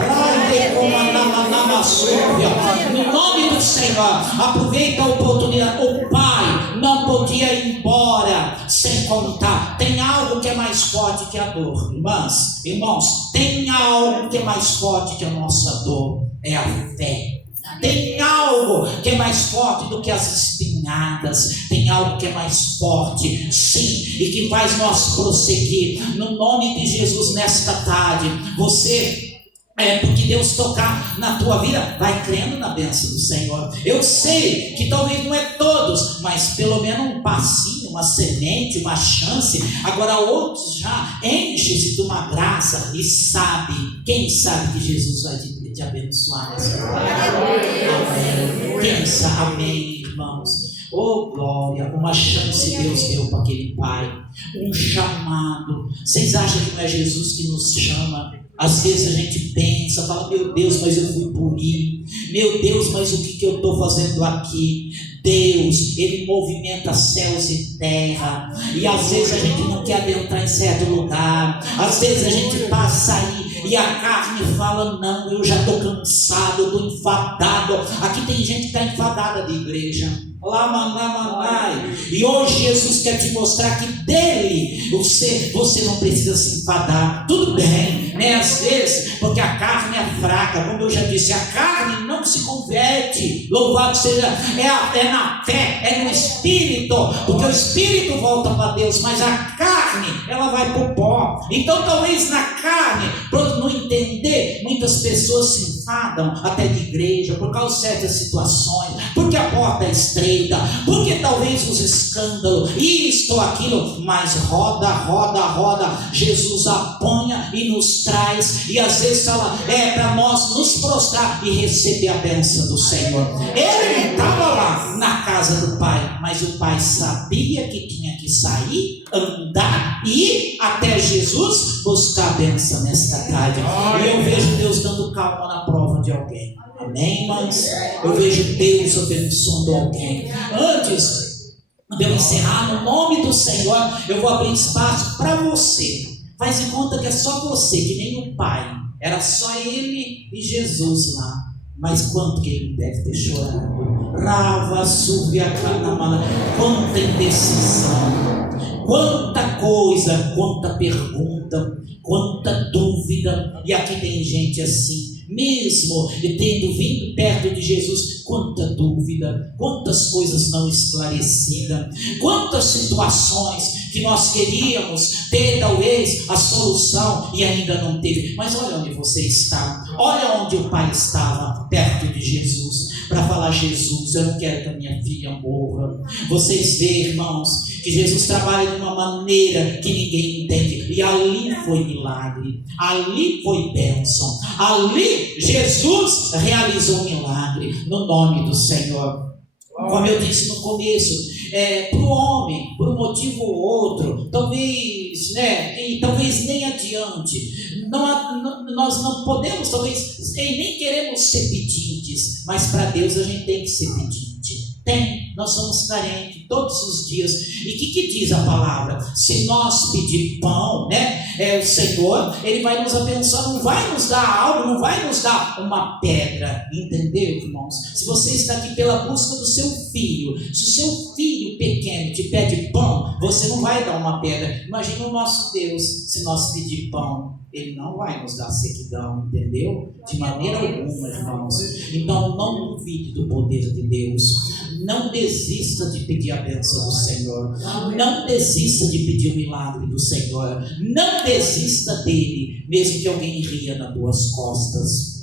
No nome do Senhor, aproveita a oportunidade. O Pai não podia ir embora sem contar. Tem algo que é mais forte que a dor, irmãos, tem algo que é mais forte que a nossa dor, é a fé. Tem algo que é mais forte do que as espinhadas, tem algo que é mais forte, sim, e que faz nós prosseguir. No nome de Jesus, nesta tarde, porque Deus tocar na tua vida, vai crendo na bênção do Senhor. Eu sei que talvez não é todos, mas pelo menos um passinho, uma semente, uma chance. Agora outros já enchem-se de uma graça e quem sabe que Jesus vai te abençoar nessa hora. Pensa, amém, irmãos. Oh glória, uma chance Deus deu para aquele pai, um chamado. Vocês acham que não é Jesus que nos chama? Às vezes a gente pensa, fala: meu Deus, mas eu fui punir, meu Deus, mas o que eu estou fazendo aqui? Deus, Ele movimenta céus e terra, e às vezes a gente não quer adentrar em certo lugar, às vezes a gente passa aí e a carne fala: não, eu já estou cansado, eu estou enfadado. Aqui tem gente que está enfadada de igreja. E hoje Jesus quer te mostrar que dele você não precisa se enfadar. Tudo bem, né? Às vezes, porque a carne é fraca, como eu já disse, a carne não se converte. Louvado seja, é na fé, é no Espírito, porque o Espírito volta para Deus, mas a carne, ela vai para o pó. Então talvez na carne, para não entender, muitas pessoas se enfadam até de igreja por causa de certas situações, porque a porta é estreita, porque talvez os escândalos, isto ou aquilo, mas roda, Jesus apanha e nos traz, e às vezes fala, é para nós nos prostrar e receber a bênção do Senhor. Ele não estava lá na casa do Pai, mas o Pai sabia que tinha que sair, andar e ir até Jesus buscar a bênção nesta tarde. E eu vejo Deus dando calma na prova de alguém. Amém, irmãos? Eu vejo Deus abençoando alguém. Antes de eu encerrar, no nome do Senhor, eu vou abrir espaço para você. Faz de conta que é só você, que nem o Pai. Era só Ele e Jesus lá. Mas quanto que Ele deve ter chorado. Rava, subia, canamana. Quanta indecisão. Quanta coisa, quanta pergunta, quanta dúvida. E aqui tem gente assim. Mesmo tendo vindo perto de Jesus, quanta dúvida, quantas coisas não esclarecidas, quantas situações que nós queríamos ter talvez a solução e ainda não teve. Mas olha onde você está, olha onde o pai estava, perto de Jesus, para falar: Jesus, eu não quero que a minha filha morra. Vocês veem, irmãos, que Jesus trabalha de uma maneira que ninguém entende, e ali foi milagre, ali foi bênção, ali Jesus realizou um milagre no nome do Senhor. Como eu disse no começo, para o homem, por um motivo ou outro, talvez, e talvez nem adiante, nós não podemos, talvez, nem queremos ser pedintes, mas para Deus a gente tem que ser pedinte. Nós somos carentes todos os dias. E o que diz a palavra? Se nós pedir pão, o Senhor, Ele vai nos abençoar, não vai nos dar algo, não vai nos dar uma pedra. Entendeu, irmãos? Se você está aqui pela busca do seu filho, se o seu filho pequeno te pede pão, você não vai dar uma pedra. Imagina o nosso Deus, se nós pedir pão, Ele não vai nos dar sequidão, entendeu? De maneira alguma, irmãos. Então não duvide do poder de Deus. Não desista de pedir a bênção do Senhor. Não desista de pedir o milagre do Senhor. Não desista dele, mesmo que alguém ria nas tuas costas.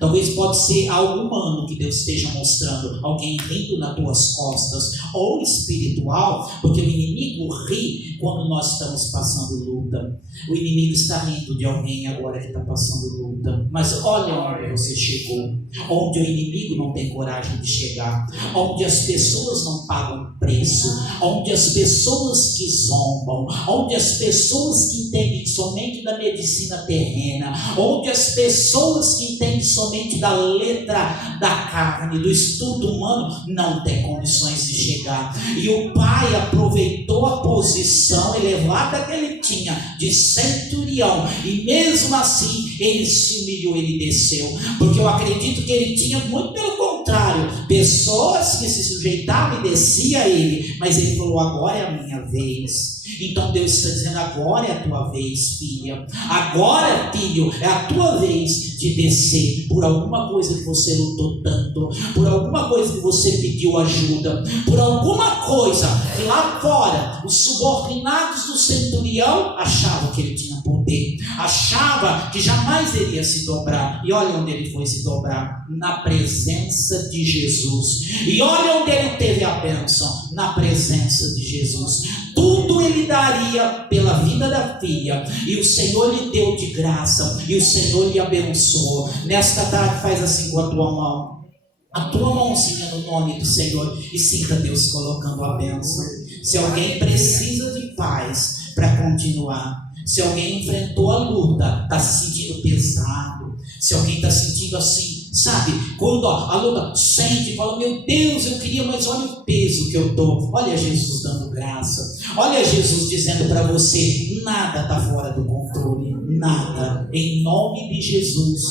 Talvez pode ser algo humano que Deus esteja mostrando, alguém rindo nas tuas costas, ou espiritual, porque o inimigo ri quando nós estamos passando luta. O inimigo está rindo de alguém agora que está passando luta. Mas olha onde você chegou, onde o inimigo não tem coragem de chegar, onde as pessoas não pagam preço, onde as pessoas que zombam, onde as pessoas que entendem somente da medicina terrena, onde as pessoas que entendem somente da letra da carne, do estudo humano, não tem condições de chegar. E o pai aproveitou a posição elevada que ele tinha de centurião, e mesmo assim ele se humilhou, ele desceu, porque eu acredito que ele tinha, muito pelo contrário, pessoas que se sujeitavam e descia a ele, mas ele falou: agora é a minha vez. Então Deus está dizendo: agora é a tua vez, filha, agora, filho, é a tua vez de descer por alguma coisa que você lutou tanto, por alguma coisa que você pediu ajuda, por alguma coisa que lá fora os subordinados do centurião achavam que ele tinha poder, achava que jamais ele ia se dobrar. E olha onde ele foi se dobrar: na presença de Jesus. E olha onde ele teve a bênção: na presença de Jesus. Tudo ele daria pela vida da filha, e o Senhor lhe deu de graça, e o Senhor lhe abençoou. Nesta tarde, faz assim com a tua mão, a tua mãozinha, no nome do Senhor, e sinta Deus colocando a bênção. Se alguém precisa de paz para continuar, se alguém enfrentou a luta, está se sentindo pesado, se alguém está sentindo assim, sabe, quando a luta sente e fala: meu Deus, eu queria, mas olha o peso que eu estou. Olha Jesus dando graça, olha Jesus dizendo para você: nada está fora do controle, nada. Em nome de Jesus,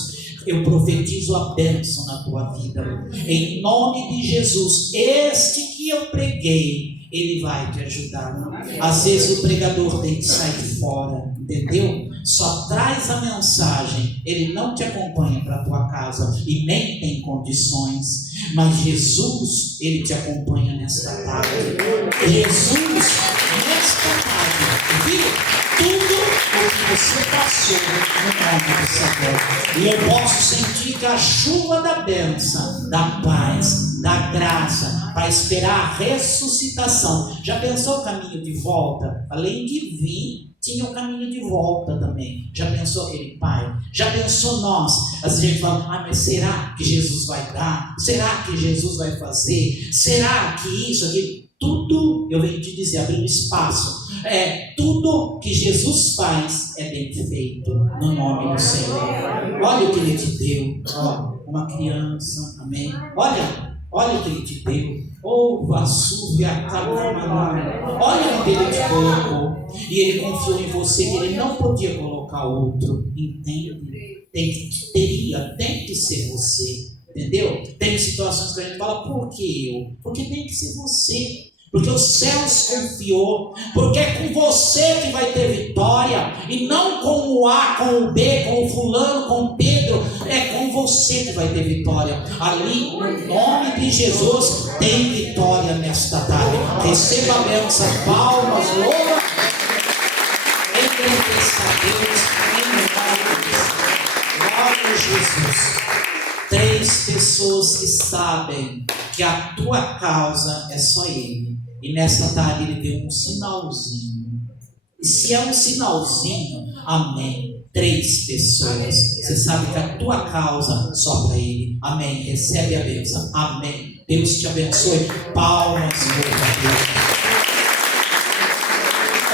eu profetizo a bênção na tua vida. Em nome de Jesus, este que eu preguei, ele vai te ajudar. Às vezes o pregador tem que sair fora, entendeu? Só traz a mensagem, ele não te acompanha para a tua casa e nem tem condições, mas Jesus, ele te acompanha nesta tarde. Jesus, nesta tarde, viu tudo o que você passou no nome do Senhor. E eu posso sentir que a chuva da bênção, da paz, da graça, para esperar a ressuscitação. Já pensou o caminho de volta? Além de vir, tinha o caminho de volta também. Já pensou aquele pai? Já pensou nós? Às vezes a gente fala: mas será que Jesus vai dar? Será que Jesus vai fazer? Será que isso, aquilo? Tudo, eu venho te dizer, abrindo espaço, tudo que Jesus faz é bem feito, no nome do Senhor. Olha o que Ele te deu, uma criança, amém? Olha o que Ele te deu. Olha onde Ele te colocou. E Ele confiou em você, que Ele não podia colocar outro. Entende? Tem que ser você. Entendeu? Tem situações que a gente fala: por que eu? Porque tem que ser você. Porque os céus confiou, porque é com você que vai ter vitória, e não com o A, com o B, com o fulano, com o Pedro, é com você que vai ter vitória. Ali, no nome de Jesus, tem vitória nesta tarde. Receba a bênção, palmas, louva, agradeça a Deus, em nome de Jesus. Glória a Jesus. 3 pessoas que sabem que a tua causa é só Ele. E nessa tarde Ele deu um sinalzinho. E se é um sinalzinho, amém. 3 pessoas. Você sabe que a tua causa só para Ele. Amém. Recebe a bênção. Amém. Deus te abençoe. Palmas, louva a Deus.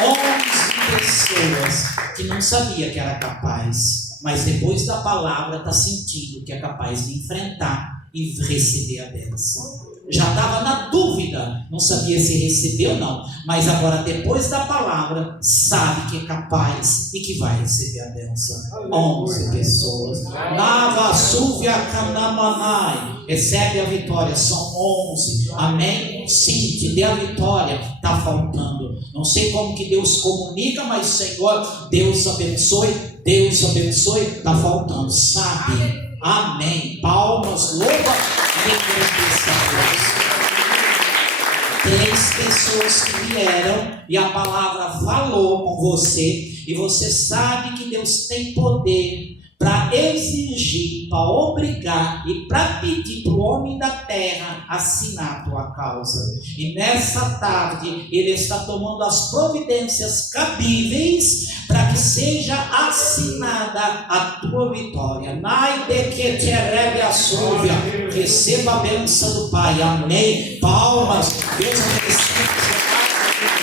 11 pessoas que não sabia que era capaz, mas depois da palavra está sentindo que é capaz de enfrentar e receber a bênção. Já estava na dúvida, não sabia se recebeu ou não, mas agora depois da palavra sabe que é capaz e que vai receber a bênção. 11 pessoas. Nava Súvia Canamanai, recebe a vitória, são 11. Amém? Sim, te dê a vitória, está faltando. Não sei como que Deus comunica, mas Senhor, Deus abençoe, está faltando, sabe? Amém. Palmas, louva e agradeça a Deus. 3 pessoas que vieram e a palavra falou com você, e você sabe que Deus tem poder para exigir, para obrigar e para pedir para o homem da terra assinar a tua causa. E nessa tarde Ele está tomando as providências cabíveis para que seja assinada a tua vitória. Receba a bênção do Pai. Amém. Palmas. Deus abençoe.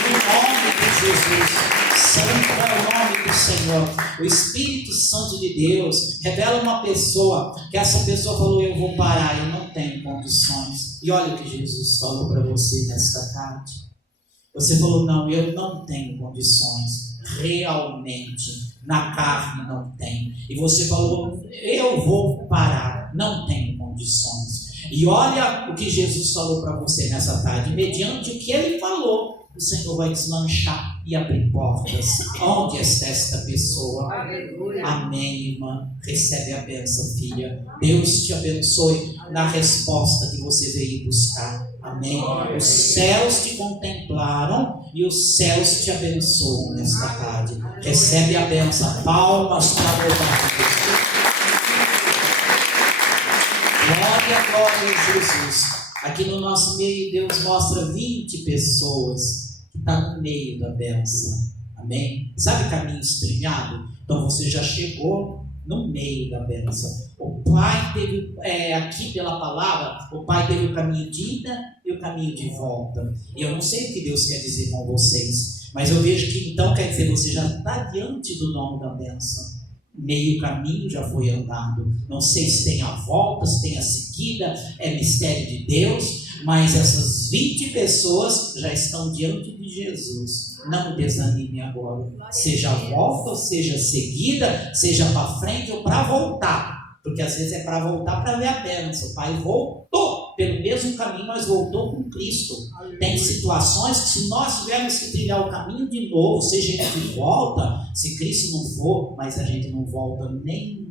Em nome de Jesus. Santo é o nome do Senhor. O Espírito Santo de Deus revela uma pessoa, que essa pessoa falou: eu vou parar, eu não tenho condições. E olha o que Jesus falou para você nesta tarde. Você falou: não, eu não tenho condições. Realmente, na carne não tem. E você falou: eu vou parar, não tenho condições. E olha o que Jesus falou para você nessa tarde. Mediante o que Ele falou, o Senhor vai deslanchar e abrir portas. Onde está esta pessoa? Aleluia. Amém, irmã. Recebe a bênção, filha. Deus te abençoe na resposta que você veio buscar. Amém. Os céus te contemplaram e os céus te abençoam nesta tarde. Recebe a bênção. Palmas para louvar a Deus. Glória a Jesus. Aqui no nosso meio, Deus mostra 20 pessoas que estão no meio da bênção. Amém? Sabe caminho estreado? Então você já chegou no meio da bênção. O Pai teve, aqui pela palavra, o Pai teve o caminho de ida e o caminho de volta. E eu não sei o que Deus quer dizer com vocês, mas eu vejo que então quer dizer, você já está diante do nome da bênção. Meio caminho já foi andado. Não sei se tem a volta, se tem a seguida, é mistério de Deus, mas essas 20 pessoas já estão diante de Jesus. Não desanime agora. Seja volta, ou seja seguida, seja para frente ou para voltar. Porque às vezes é para voltar para ver a bênção. O Pai voltou pelo mesmo caminho, mas voltou com Cristo. Tem situações que, se nós tivermos que trilhar o caminho de novo, seja de volta, se Cristo não for, mas a gente não volta nem,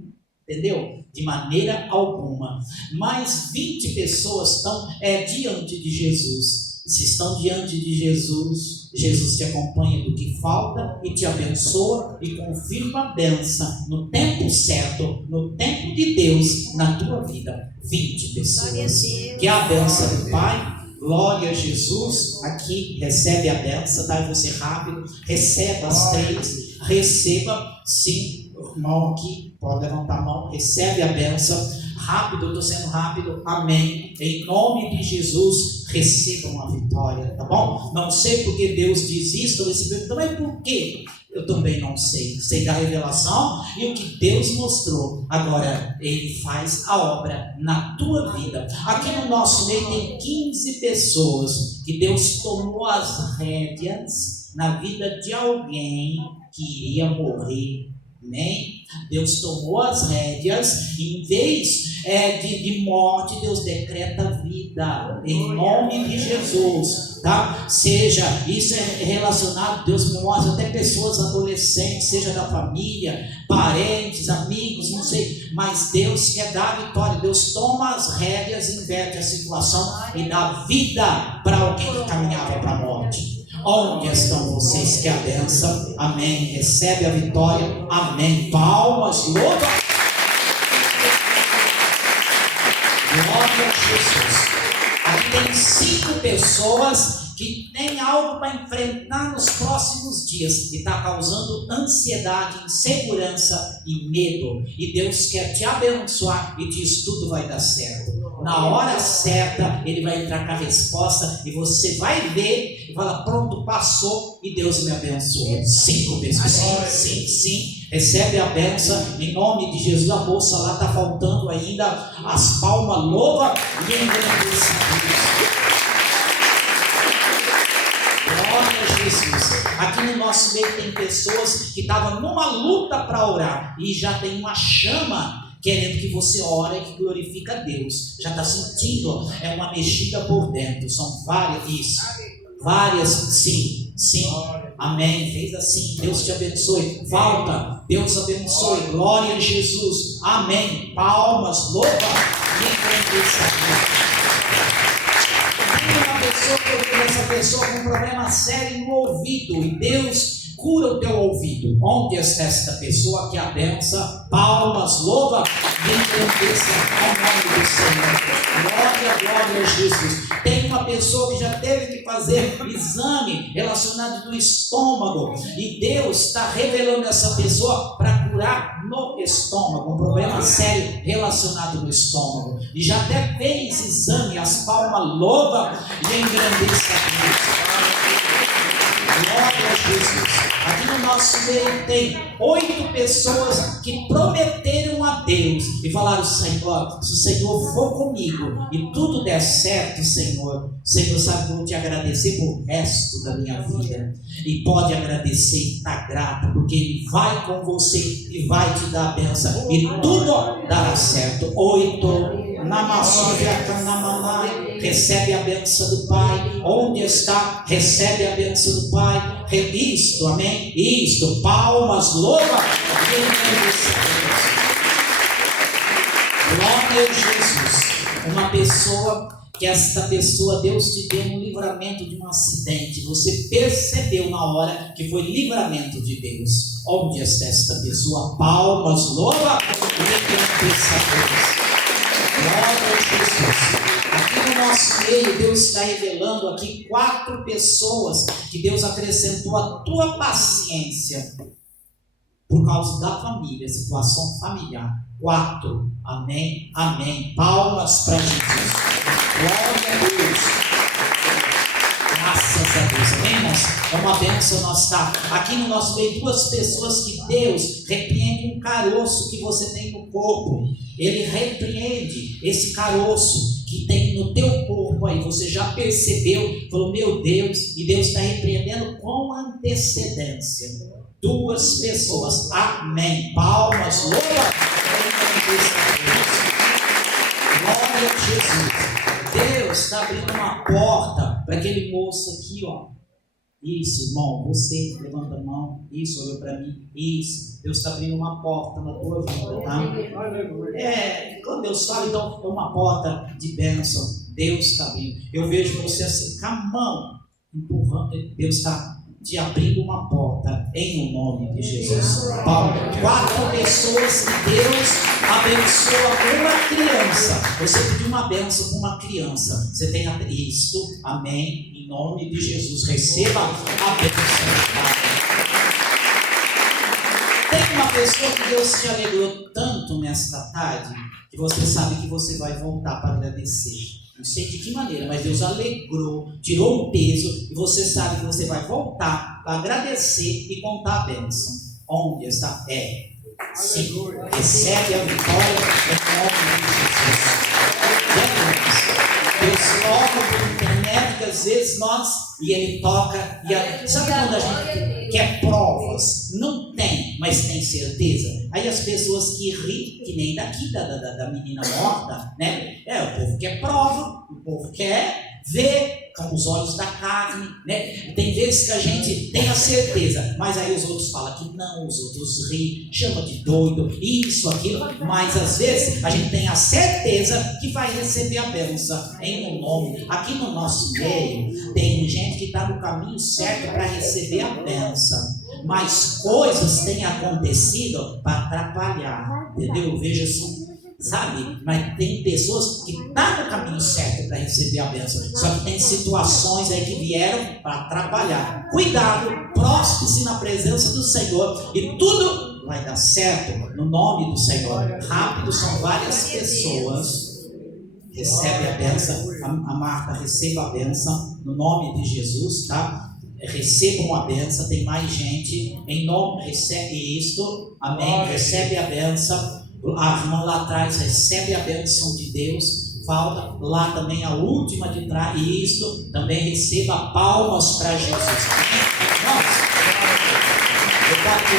entendeu? De maneira alguma. Mas 20 pessoas estão diante de Jesus. Se estão diante de Jesus, Jesus te acompanha do que falta e te abençoa e confirma a bênção no tempo certo, no tempo de Deus na tua vida. 20 pessoas. Que é a bênção do Pai. Glória a Jesus. Aqui recebe a bênção. Dá você rápido. Receba as 3. Receba, sim. Mão aqui, pode levantar a mão. Recebe a bênção. Rápido, eu estou sendo rápido. Amém. Em nome de Jesus, recebam a vitória, tá bom? Não sei porque Deus diz isso. Você pergunta, mas por quê? Eu também não sei. Sei da revelação e o que Deus mostrou. Agora, Ele faz a obra na tua vida. Aqui no nosso meio tem 15 pessoas que Deus tomou as rédeas na vida de alguém que iria morrer. Amém? Deus tomou as rédeas e em vez de morte, Deus decreta vida, em nome de Jesus, tá? Seja, isso é relacionado, Deus me mostra, até pessoas adolescentes, seja da família, parentes, amigos, não sei, mas Deus quer dar a vitória. Deus toma as rédeas, inverte a situação e dá vida para alguém que caminhava para a morte. Onde estão vocês? Que a benção, amém, recebe a vitória, amém, palmas, louva, glória a Jesus. Aqui tem 5 pessoas que tem algo para enfrentar nos próximos dias e está causando ansiedade, insegurança e medo, e Deus quer te abençoar e diz: tudo vai dar certo. Na hora certa Ele vai entrar com a resposta e você vai ver e fala: pronto, passou e Deus me abençoou. 5 pessoas, sim, recebe a benção em nome de Jesus. A moça lá está faltando ainda as palmas, louva e engrandeça a Deus. Glória a Jesus. Aqui no nosso meio tem pessoas que estavam numa luta para orar e já tem uma chama querendo que você ore e que glorifica a Deus. Já está sentindo, é uma mexida por dentro. São várias, isso. Várias, sim, amém. Fez assim, Deus te abençoe. Falta, Deus abençoe. Glória a Jesus, amém. Palmas, louva e engrandeça a Deus. Tem uma pessoa que eu vi essa pessoa com um problema sério no ouvido e Deus cura o teu ouvido. Onde está esta pessoa que a benção? Palmas, louva e engrandeça ao nome do Senhor. Glória a Jesus. Tem uma pessoa que já teve que fazer exame relacionado no estômago e Deus está revelando essa pessoa para curar no estômago, um problema sério relacionado no estômago, e já até fez exame. As palmas, louva e engrandeça a Deus. Glória a Jesus. Aqui no nosso meio tem 8 pessoas que prometeram a Deus e falaram: Senhor, se o Senhor for comigo e tudo der certo, Senhor sabe que eu vou te agradecer por resto da minha vida. E pode agradecer e estar grata, porque Ele vai com você e vai te dar a bênção e tudo dará certo. 8. Recebe a bênção do Pai. Onde está? Recebe a bênção do Pai. Isto, amém? Isto, palmas, louva e engrandeça a Deus. Glória a Jesus. Uma pessoa que esta pessoa, Deus te deu um livramento de um acidente. Você percebeu na hora que foi livramento de Deus. Onde está esta pessoa? Palmas, louva e engrandeça a Deus. Glória a Jesus. Aqui no nosso meio, Deus está revelando aqui 4 pessoas que Deus acrescentou a tua paciência por causa da família, situação familiar. 4. Amém, amém. Palmas para Jesus. Glória a Deus. Graças a Deus. Amém, irmãos? É uma bênção nós estar aqui no nosso meio. 2 pessoas que Deus repreende um caroço que você tem no corpo. Ele repreende esse caroço que tem no teu corpo aí. Você já percebeu, falou: meu Deus, e Deus está repreendendo com antecedência. 2 pessoas, amém. Palmas, louva. Glória a Jesus. Deus está abrindo uma porta para aquele moço aqui, ó. Isso, irmão, você levanta a mão. Isso, olhou para mim. Isso, Deus está abrindo uma porta na tua vida, tá? Quando Deus fala, então é uma porta de bênção. Deus está abrindo. Eu vejo você assim, com a mão empurrando. Deus está te abrindo uma porta em nome de Jesus. Paulo, 4 pessoas que Deus abençoa uma criança. Você pediu uma bênção para uma criança. Você tem isto, amém. Em nome de Jesus, receba a bênção. Tem uma pessoa que Deus te alegrou tanto nesta tarde que você sabe que você vai voltar para agradecer. Não sei de que maneira, mas Deus alegrou, tirou um peso e você sabe que você vai voltar para agradecer e contar a bênção. Onde está? Sim, recebe a vitória em nome de Jesus. Deus toca por internet, que às vezes nós, e Ele toca, sabe quando a gente quer provas? Não tem. mas tem certeza. Aí as pessoas que riem, que nem daqui da menina morta, né? O povo quer prova, o povo quer ver com os olhos da carne, né? Tem vezes que a gente tem a certeza, mas aí os outros falam que não, os outros riem, chama de doido, isso, aquilo, mas às vezes a gente tem a certeza que vai receber a bênção em um nome. Aqui no nosso meio tem gente que está no caminho certo para receber a bênção, mas coisas têm acontecido para atrapalhar, entendeu? Veja assim, sabe? Mas tem pessoas que estão no caminho certo para receber a bênção, só que tem situações aí que vieram para atrapalhar. Cuidado, prostre-se na presença do Senhor e tudo vai dar certo no nome do Senhor. Rápido, são várias pessoas. Recebe a bênção, a Marta receba a bênção no nome de Jesus, tá? Recebam a bênção, tem mais gente em nome, recebe isto, amém, recebe a bênção. A irmã lá atrás recebe a bênção de Deus. Falta lá também a última de trás, e isto também receba palmas para Jesus. Nossa, eu estou aqui,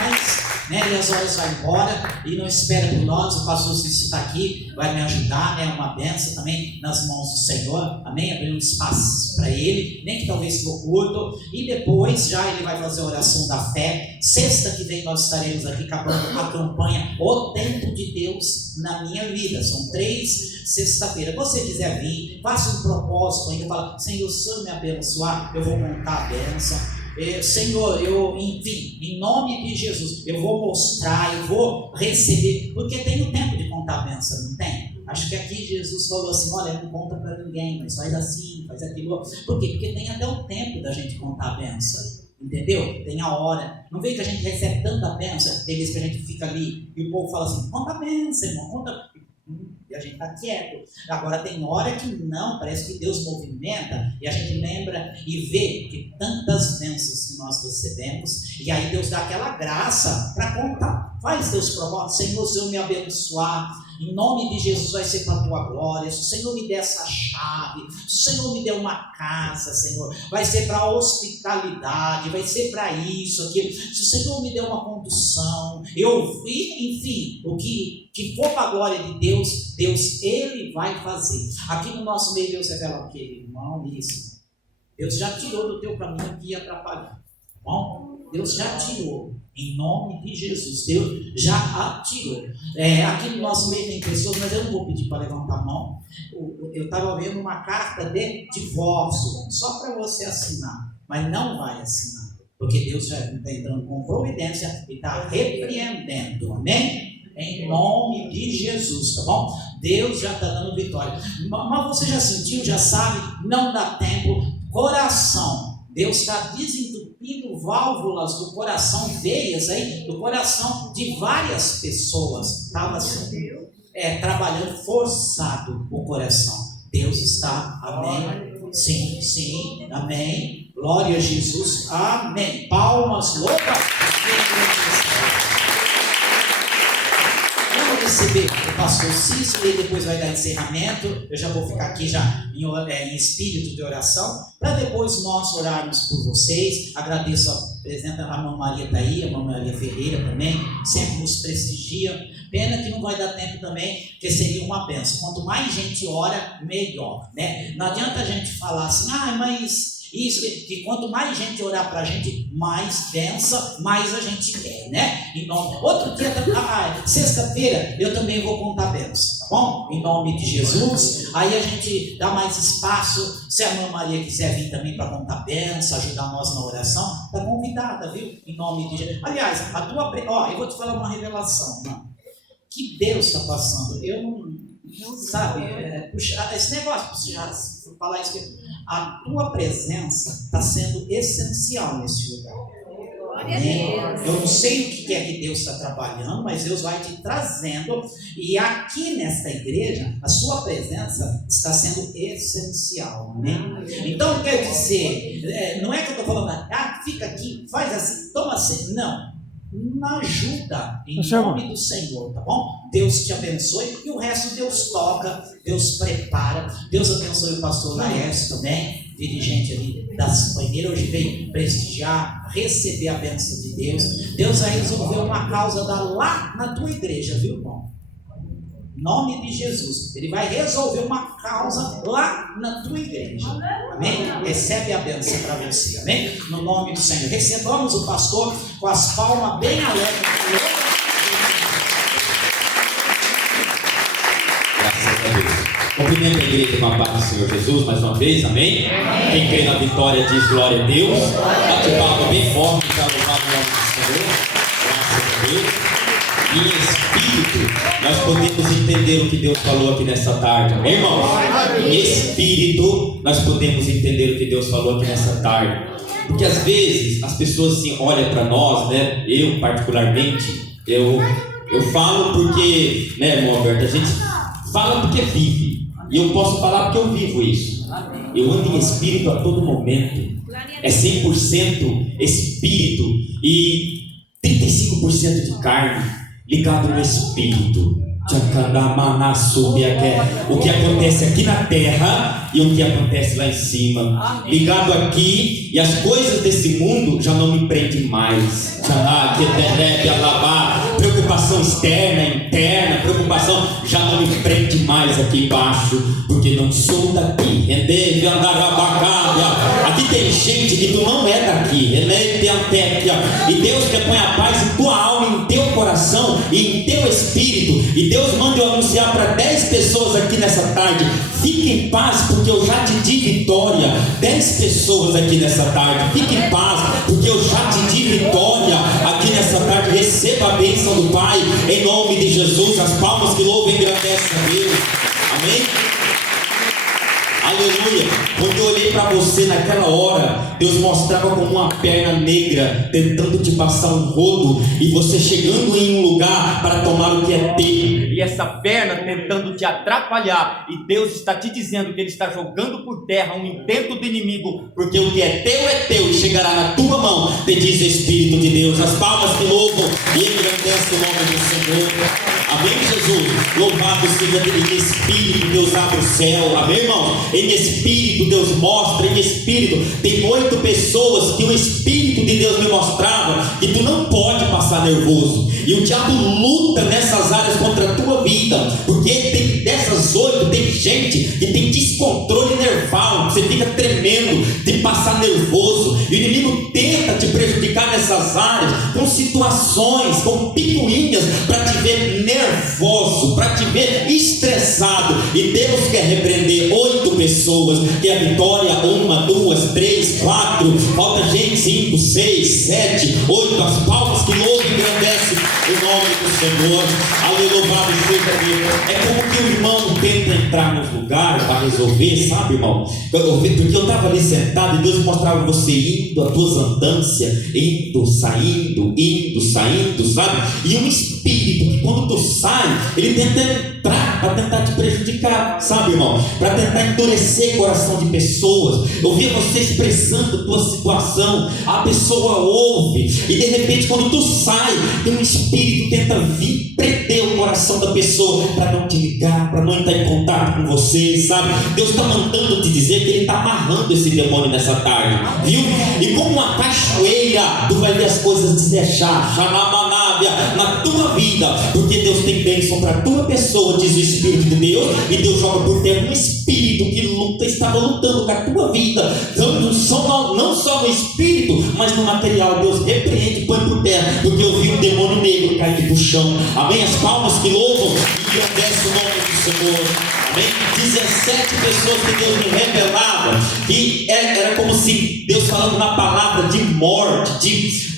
mas e as horas vão embora e não espera por nós. O pastor Cícero está aqui, vai me ajudar, né? Uma bênção também nas mãos do Senhor, amém? Abrir um espaço para ele, nem que talvez for curto, e depois já ele vai fazer a oração da fé. Sexta que vem nós estaremos aqui acabando a campanha O Tempo de Deus na Minha Vida. São 3 sexta-feira. Você quiser vir, faça um propósito ainda, fala: Senhor, se o Senhor me abençoar, eu vou contar a bênção. Senhor, enfim, em nome de Jesus, eu vou mostrar, eu vou receber, porque tem o tempo de contar a bênção, não tem? Acho que aqui Jesus falou assim: olha, não conta para ninguém, mas faz assim, faz aquilo. Por quê? Porque tem até o tempo da gente contar a bênção, entendeu? Tem a hora. Não vê que a gente recebe tanta bênção, tem vezes que a gente fica ali e o povo fala assim: conta a bênção, irmão, conta. E a gente está quieto. Agora tem hora que não, parece que Deus movimenta e a gente lembra e vê que tantas bênçãos que nós recebemos, e aí Deus dá aquela graça para contar. Faz teus propósitos: Senhor, se eu me abençoar, em nome de Jesus vai ser para a tua glória. Se o Senhor me der essa chave, se o Senhor me der uma casa, Senhor, vai ser para a hospitalidade, vai ser para isso, aquilo. Se o Senhor me der uma condução, enfim, o que for para a glória de Deus, Ele vai fazer. Aqui no nosso meio Deus revela o que, irmão? Isso. Deus já tirou do teu caminho que ia atrapalhar. Bom, Deus já tirou. Em nome de Jesus, Deus já atirou. Aqui no nosso meio tem pessoas, mas eu não vou pedir para levantar a mão. Eu estava vendo uma carta de divórcio, só para você assinar, mas não vai assinar, porque Deus já está entrando com providência e está repreendendo, amém? Em nome de Jesus, tá bom? Deus já está dando vitória. Mas você já sentiu, já sabe, não dá tempo. Coração, Deus está desentupindo válvulas do coração, veias aí, do coração de várias pessoas. Estava assim, trabalhando forçado o coração. Deus está, amém? Sim, sim, amém. Glória a Jesus, amém. Palmas, louca. Receber o pastor Cícero, e depois vai dar encerramento. Eu já vou ficar aqui já em espírito de oração, para depois nós orarmos por vocês. Agradeço a presença, a irmã Maria está aí, a irmã Maria Ferreira também, sempre nos prestigia. Pena que não vai dar tempo também, porque seria uma bênção. Quanto mais gente ora, melhor, né? Não adianta a gente falar assim: mas isso, que quanto mais gente orar para a gente, mais bênção, mais a gente quer, né? Em nome. Outro dia, sexta-feira, eu também vou contar bênção, tá bom? Em nome de Jesus. Aí a gente dá mais espaço. Se a irmã Maria quiser vir também para contar bênção, ajudar nós na oração, está convidada, viu? Em nome de Jesus. Aliás, eu vou te falar uma revelação, mano, que Deus está passando. Eu não sabe, esse negócio, falar isso, a tua presença está sendo essencial nesse lugar. Eu não sei o que é que Deus está trabalhando, mas Deus vai te trazendo, e aqui nesta igreja a sua presença está sendo essencial, amém? Então quer dizer, não é que eu estou falando, fica aqui, faz assim, toma assim, não. na ajuda, em nome do Senhor, tá bom? Deus te abençoe e o resto Deus toca, Deus prepara. Deus abençoe o pastor Laércio também, dirigente ali das banheiras. Hoje veio prestigiar, receber a bênção de Deus. Deus vai resolver uma causa lá na tua igreja, viu, irmão? Em nome de Jesus, Ele vai resolver uma causa lá na tua igreja, amém? Recebe a bênção para você, amém? No nome do Senhor, recebamos o pastor com as palmas bem alegres. Graças a Deus. Cumprimento a igreja com a paz do Senhor Jesus mais uma vez, amém? Quem crê na vitória diz glória a Deus. Bate palma bem forte para louvar o nome do Senhor. Graças a Deus. Em espírito, nós podemos entender o que Deus falou aqui nessa tarde, amém, irmãos? Em espírito, nós podemos entender o que Deus falou aqui nessa tarde. Porque às vezes as pessoas assim olham para nós, né? Eu particularmente, eu falo porque, né, irmão Alberto, a gente fala porque vive. E eu posso falar porque eu vivo isso. Eu ando em espírito a todo momento. É 100% espírito e 35% de carne. Ligado no espírito, o que acontece aqui na terra e o que acontece lá em cima. Ligado aqui, e as coisas desse mundo já não me prendem mais. Preocupação externa, interna, preocupação já não me prende mais aqui embaixo, porque não sou daqui. Aqui tem gente que tu não é daqui. E Deus quer pôr a paz em tua alma, em teu coração e em teu espírito. E Deus manda eu anunciar para 10 pessoas aqui nessa tarde: fique em paz, porque eu já te di vitória. 10 pessoas aqui nessa tarde, fique em paz, porque eu já te di vitória aqui nessa tarde. Receba a bênção do Pai, em nome de Jesus. As palmas que louvam e engrandecem a Deus, amém? Aleluia. Quando eu olhei para você naquela hora, Deus mostrava como uma perna negra tentando te passar um rodo, e você chegando em um lugar para tomar o que é teu, e essa perna tentando te atrapalhar, e Deus está te dizendo que Ele está jogando por terra um intento do inimigo, porque o que é teu e chegará na tua mão, te diz o Espírito de Deus. As palmas que louvam e engrandecem o nome do Senhor, amém, Jesus? Louvado seja Ele. Em espírito Deus abre o céu, amém, irmão? Em espírito Deus mostra, em espírito. Tem 8 pessoas que o Espírito de Deus me mostrava que tu não pode passar nervoso, e o diabo luta nessas áreas contra a tua vida, porque dessas 8 tem gente que tem descontrole nerval, você fica tremendo de passar nervoso, e o inimigo tenta te prejudicar nessas áreas com situações, com picuinhas, para te ver nervoso, para te ver estressado. E Deus quer repreender 8 pessoas, que é a vitória: 1, 2, 3, 4, falta gente, 5, 6, 7, 8. As palmas que louvam e engrandecem o nome do Senhor. Aleluia, seja Deus. É como que o irmão tenta entrar nos lugares para resolver, sabe, irmão? Porque eu estava ali sentado e Deus mostrava você indo, a tuas andanças, indo, saindo, sabe? E um espírito que quando tu sai, ele tenta entrar para tentar te prejudicar, sabe, irmão? Para tentar endurecer o coração de pessoas. Eu via você expressando a tua situação, a pessoa ouve, e de repente quando tu sai, tem um espírito que tenta vir prender o coração da pessoa para não te ligar, para não entrar em contato com você, sabe? Deus está mandando te dizer que Ele está amarrando esse demônio nessa tarde, viu? E como uma cachoeira, tu vai ver as coisas te deixar na tua vida, porque Deus tem bênção para a tua pessoa, diz o Espírito de Deus. E Deus joga por terra um espírito que estava lutando com a tua vida, não só no espírito, mas no material. Deus repreende e põe por terra, porque eu vi um demônio negro cair do chão, amém? As palmas que louvam e engrandecem o nome do Senhor, amém? 17 pessoas que Deus me revelava, que era como se Deus falando na palavra de morte,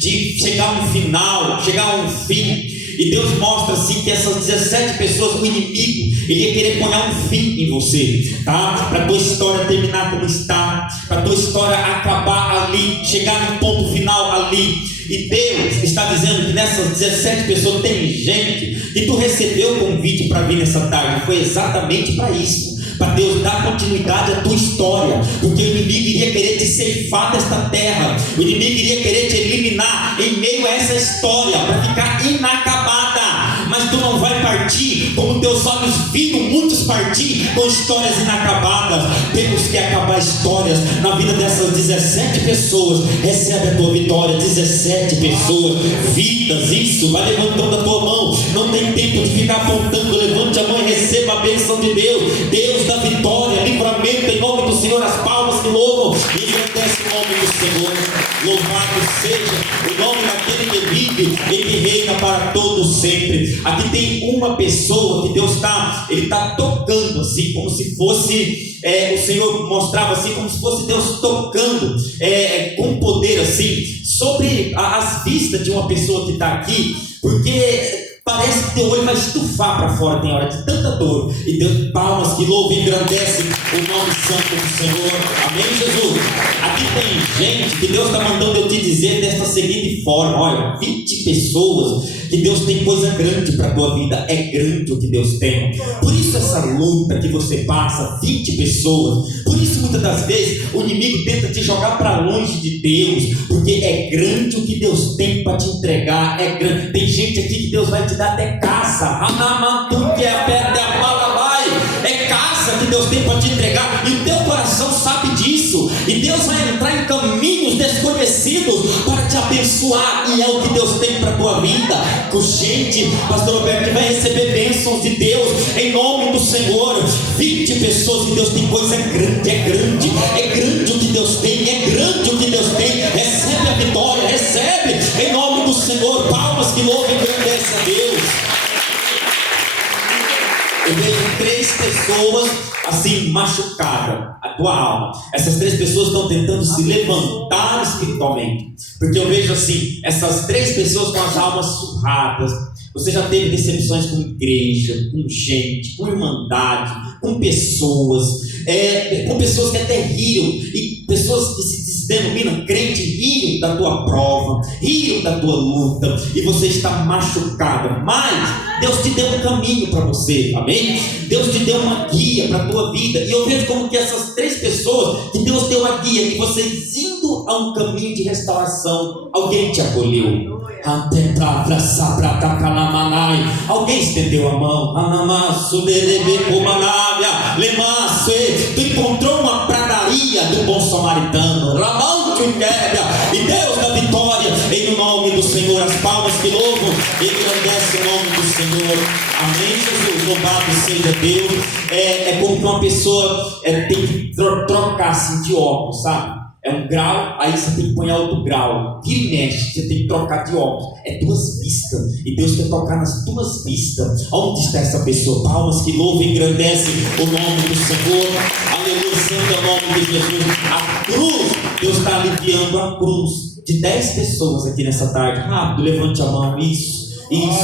de chegar a um final, chegar a um fim. E Deus mostra assim que essas 17 pessoas, o inimigo, ele ia querer pôr um fim em você, tá? Para a tua história terminar como está, para a tua história acabar ali, chegar no ponto final ali. E Deus está dizendo que nessas 17 pessoas tem gente que tu recebeu o convite para vir nessa tarde. Foi exatamente para isso, para Deus dar continuidade à tua história, porque o inimigo iria querer te ceifar desta terra, o inimigo iria querer te eliminar em meio a essa história, para como teus olhos viram muitos partir com histórias inacabadas. Temos que acabar histórias na vida dessas 17 pessoas. Recebe a tua vitória, 17 pessoas, vidas, isso, vai levantando a tua mão, não tem tempo de ficar apontando, levante a mão e receba a bênção de Deus, Deus da vitória, livramento em nome do Senhor, as palmas que louvam, engrandece o nome do Senhor, louvado seja o nome daquele que vive e que reina para todos sempre. Aqui tem uma pessoa que Deus está tocando assim, como se fosse, o Senhor mostrava assim, como se fosse Deus tocando com poder assim, sobre as vistas de uma pessoa que está aqui, porque parece que teu olho vai estufar para fora, tem hora de tanta dor. E Deus, palmas que louvam e engrandecem o nome santo do Senhor. Amém, Jesus? Aqui tem gente que Deus está mandando eu te dizer desta seguinte forma: olha, 20 pessoas, que Deus tem coisa grande para a tua vida. É grande o que Deus tem. Por isso essa luta que você passa, 20 pessoas. Por isso muitas das vezes o inimigo tenta te jogar para longe de Deus, porque é grande o que Deus tem para te entregar. É grande. Tem gente aqui que Deus vai te dar até casa. É casa que Deus tem para te entregar, e o teu coração sabe disso. E Deus vai entrar em caminhos desconhecidos para te abençoar, e é o que Deus tem para a tua vida. Gente, pastor Roberto vai receber bênçãos de Deus em nome do Senhor. 20 pessoas, e Deus tem coisa grande, é grande o que Deus tem, é grande o que Deus tem. Recebe a vitória, recebe em nome do Senhor. Palmas que louvam e engrandecem a Deus. Eu vejo 3 pessoas assim machucadas, a tua alma. Essas 3 pessoas estão tentando se levantar espiritualmente, porque eu vejo assim, essas 3 pessoas com as almas surradas. Você já teve decepções com igreja, com gente, com irmandade, com pessoas que até riram, e pessoas que se denominam crente riram da tua prova, riram da tua luta, e você está machucado. Mas Deus te deu um caminho para você, amém? Deus te deu uma guia para a tua vida, e eu vejo como que essas 3 pessoas, que Deus deu a guia, e vocês indo a um caminho de restauração, alguém te acolheu. Alguém estendeu a mão. Tu encontrou uma pradaria do bom samaritano, e Deus da vitória em nome do Senhor. As palmas que louvam e engrandecem o nome do Senhor. Amém, Jesus, louvado seja Deus. É como que uma pessoa tem que trocar assim, de óculos, sabe? É um grau, aí você tem que pôr outro grau. Vira e mexe, você tem que trocar de óculos. É 2 vistas. E Deus quer tocar nas 2 vistas. Onde está essa pessoa? Palmas que louvam e engrandecem o nome do Senhor. Aleluia, santo é o nome de Jesus. A cruz, Deus está aliviando a cruz de 10 pessoas aqui nessa tarde. Rápido, levante a mão. Isso,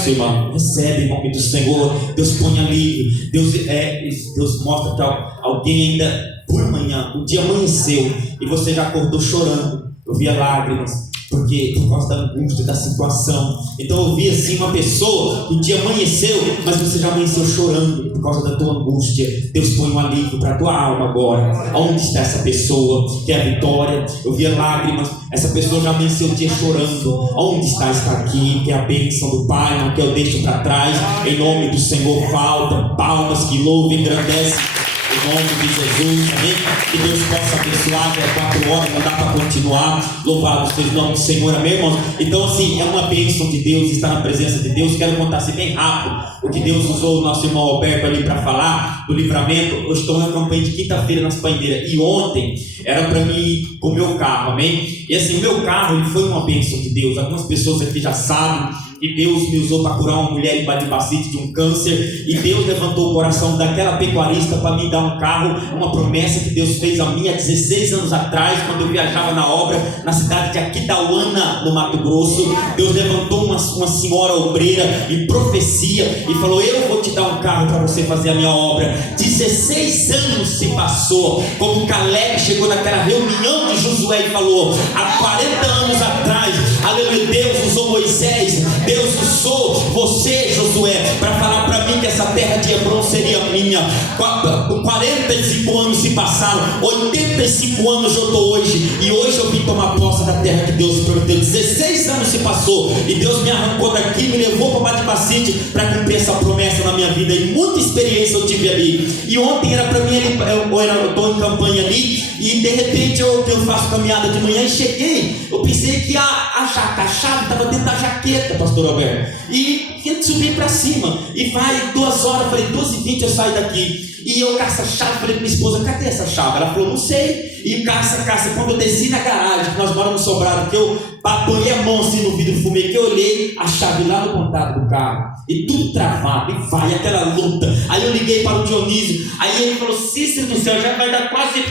irmão. Recebe em nome do Senhor. Deus põe alívio. Deus mostra que alguém ainda, por manhã, o dia amanheceu e você já acordou chorando. Eu via lágrimas, porque por causa da angústia, da situação. Então eu vi assim uma pessoa, o dia amanheceu, mas você já amanheceu chorando por causa da tua angústia. Deus põe um alívio para a tua alma agora. Onde está essa pessoa que é a vitória? Eu via lágrimas, essa pessoa já amanheceu o dia chorando. Onde está aqui, que é a bênção do Pai, não que eu deixo para trás. Em nome do Senhor, falta palmas que louvam e engrandecem em nome de Jesus, amém? Que Deus possa abençoar, já é 4 horas, não dá para continuar. Louvado seja o nome do Senhor, amém, irmãos? Então, assim, é uma bênção de Deus estar na presença de Deus. Quero contar assim bem rápido o que Deus usou o nosso irmão Alberto ali para falar do livramento. Eu estou na campanha de quinta-feira nas Paineiras, e ontem era para mim ir com o meu carro, amém? E assim, o meu carro ele foi uma bênção de Deus. Algumas pessoas aqui já sabem que Deus me usou para curar uma mulher em Badibacite de um câncer, e Deus levantou o coração daquela pecuarista para me dar um carro, uma promessa que Deus fez a mim há 16 anos atrás, quando eu viajava na obra na cidade de Aquidauana, no Mato Grosso. Deus levantou uma senhora obreira em profecia e falou: eu vou te dar um carro para você fazer a minha obra. 16 anos se passou, como Caleb chegou naquela reunião de Josué e falou: há 40 anos atrás, aleluia, Deus usou Moisés, Deus usou você, Josué, para falar para mim que essa terra de Hebron seria minha. 45 anos se passaram, 85 anos eu estou hoje, e hoje eu vim tomar posse da terra que Deus prometeu. 16 anos se passou, e Deus me arrancou daqui, me levou para Badibacite para cumprir essa promessa na minha vida, e muita experiência eu tive ali. E ontem era para mim, eu estou em campanha ali, e de repente eu faço caminhada de manhã e cheguei, eu pensei que a chave estava dentro da jaqueta, pastor Alberto, e tinha subir para cima, e vai 2 horas, falei 2h20 eu saio daqui, e eu caço a chave, falei para minha esposa, cadê essa chave? Ela falou, não sei, e caça, quando eu desci na garagem, que nós moramos no sobrado, que eu apoiei a mão assim no vidro, fumei, que eu olhei a chave lá no contato do carro, e tudo travado, e vai aquela luta. Aí eu liguei para o Dionísio, aí ele falou, Cícero do céu, já vai dar quase,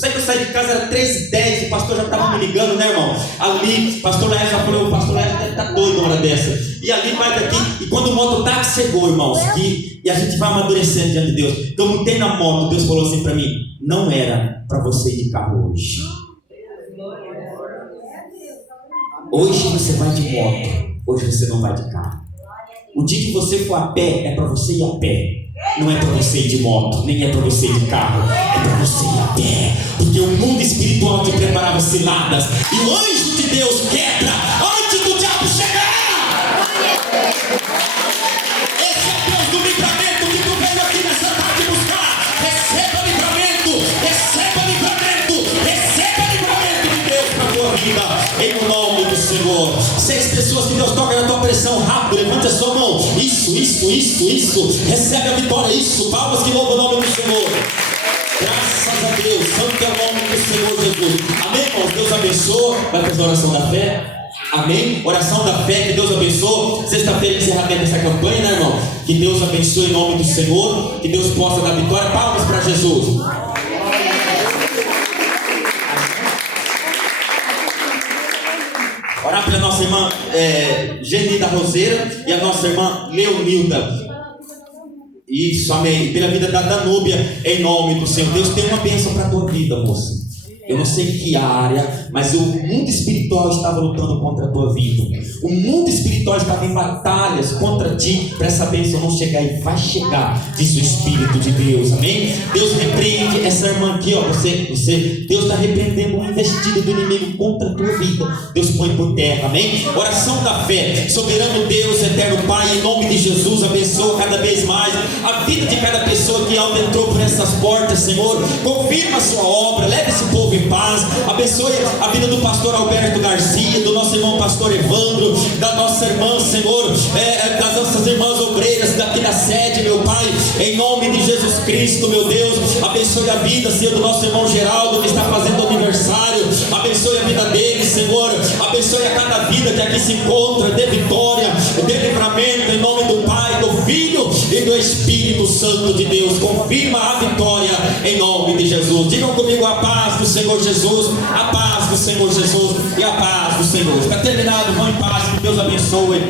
sei que eu saí de casa, era 3h10, o pastor já estava me ligando, né, irmão? Ali, pastor Léo já falou, o pastor Léo deve estar doido uma hora dessa, e ali vai daqui, e quando o mototáxi chegou, irmãos, e a gente vai amadurecendo diante de Deus. Então eu montei na moto, Deus falou assim para mim, não era para você ir de carro hoje. Hoje você vai de moto, hoje você não vai de carro. O dia que você for a pé, é para você ir a pé. Não é para você ir de moto, nem é para você ir de carro, é para você ir a pé. Porque o mundo espiritual te preparava ciladas, e o anjo de Deus quebra antes do diabo chegar. Esse é Deus do livramento que tu veio aqui nessa tarde buscar. Receba livramento, receba livramento, receba livramento de Deus para a tua vida, em nome do Senhor. 6 pessoas que Deus toca na tua pressão, rápido, levante a sua mão. Isso, recebe a vitória, isso, palmas que louvam o nome do Senhor. Graças a Deus, santo é o nome do Senhor Jesus. Amém, irmãos? Deus abençoe. Vai fazer a oração da fé. Amém? Oração da fé, que Deus abençoe. Sexta-feira, encerramento dessa campanha, né, irmão? Que Deus abençoe em nome do Senhor. Que Deus possa dar vitória. Palmas para Jesus. Orar pela nossa irmã Genida Roseira e a nossa irmã Leonilda. Isso, amém. Pela vida da Danúbia, em nome do Senhor. Deus tem uma bênção para a tua vida, moça. Eu não sei que área, mas o mundo espiritual estava lutando contra a tua vida. O mundo espiritual estava em batalhas contra ti, para essa bênção não chegar, e vai chegar, diz o Espírito de Deus, amém? Deus repreende essa irmã aqui, ó, Deus está repreendendo o investido do inimigo contra a tua vida. Deus põe por terra, amém? Oração da fé. Soberano Deus, eterno Pai, em nome de Jesus, abençoa cada vez mais a vida de cada pessoa que entrou por essas portas, Senhor. Confirma a sua obra, leve esse povo em paz. Abençoe a vida do pastor Alberto Garcia, do nosso irmão pastor Evandro, da nossa irmã, Senhor, das nossas irmãs obreiras daqui da sede, meu Pai, em nome de Jesus Cristo, meu Deus. Abençoe a vida, Senhor, do nosso irmão Geraldo, que está fazendo aniversário. Abençoe a vida dele, Senhor. Abençoe a cada vida que aqui se encontra, dê vitória, dê livramento, em nome do Pai, do Filho e do Espírito Santo de Deus. Confirma a vitória em nome de Jesus. Digam comigo: a paz do Senhor Jesus, a paz do Senhor Jesus e a paz do Senhor. Está terminado, vão em paz, que Deus abençoe.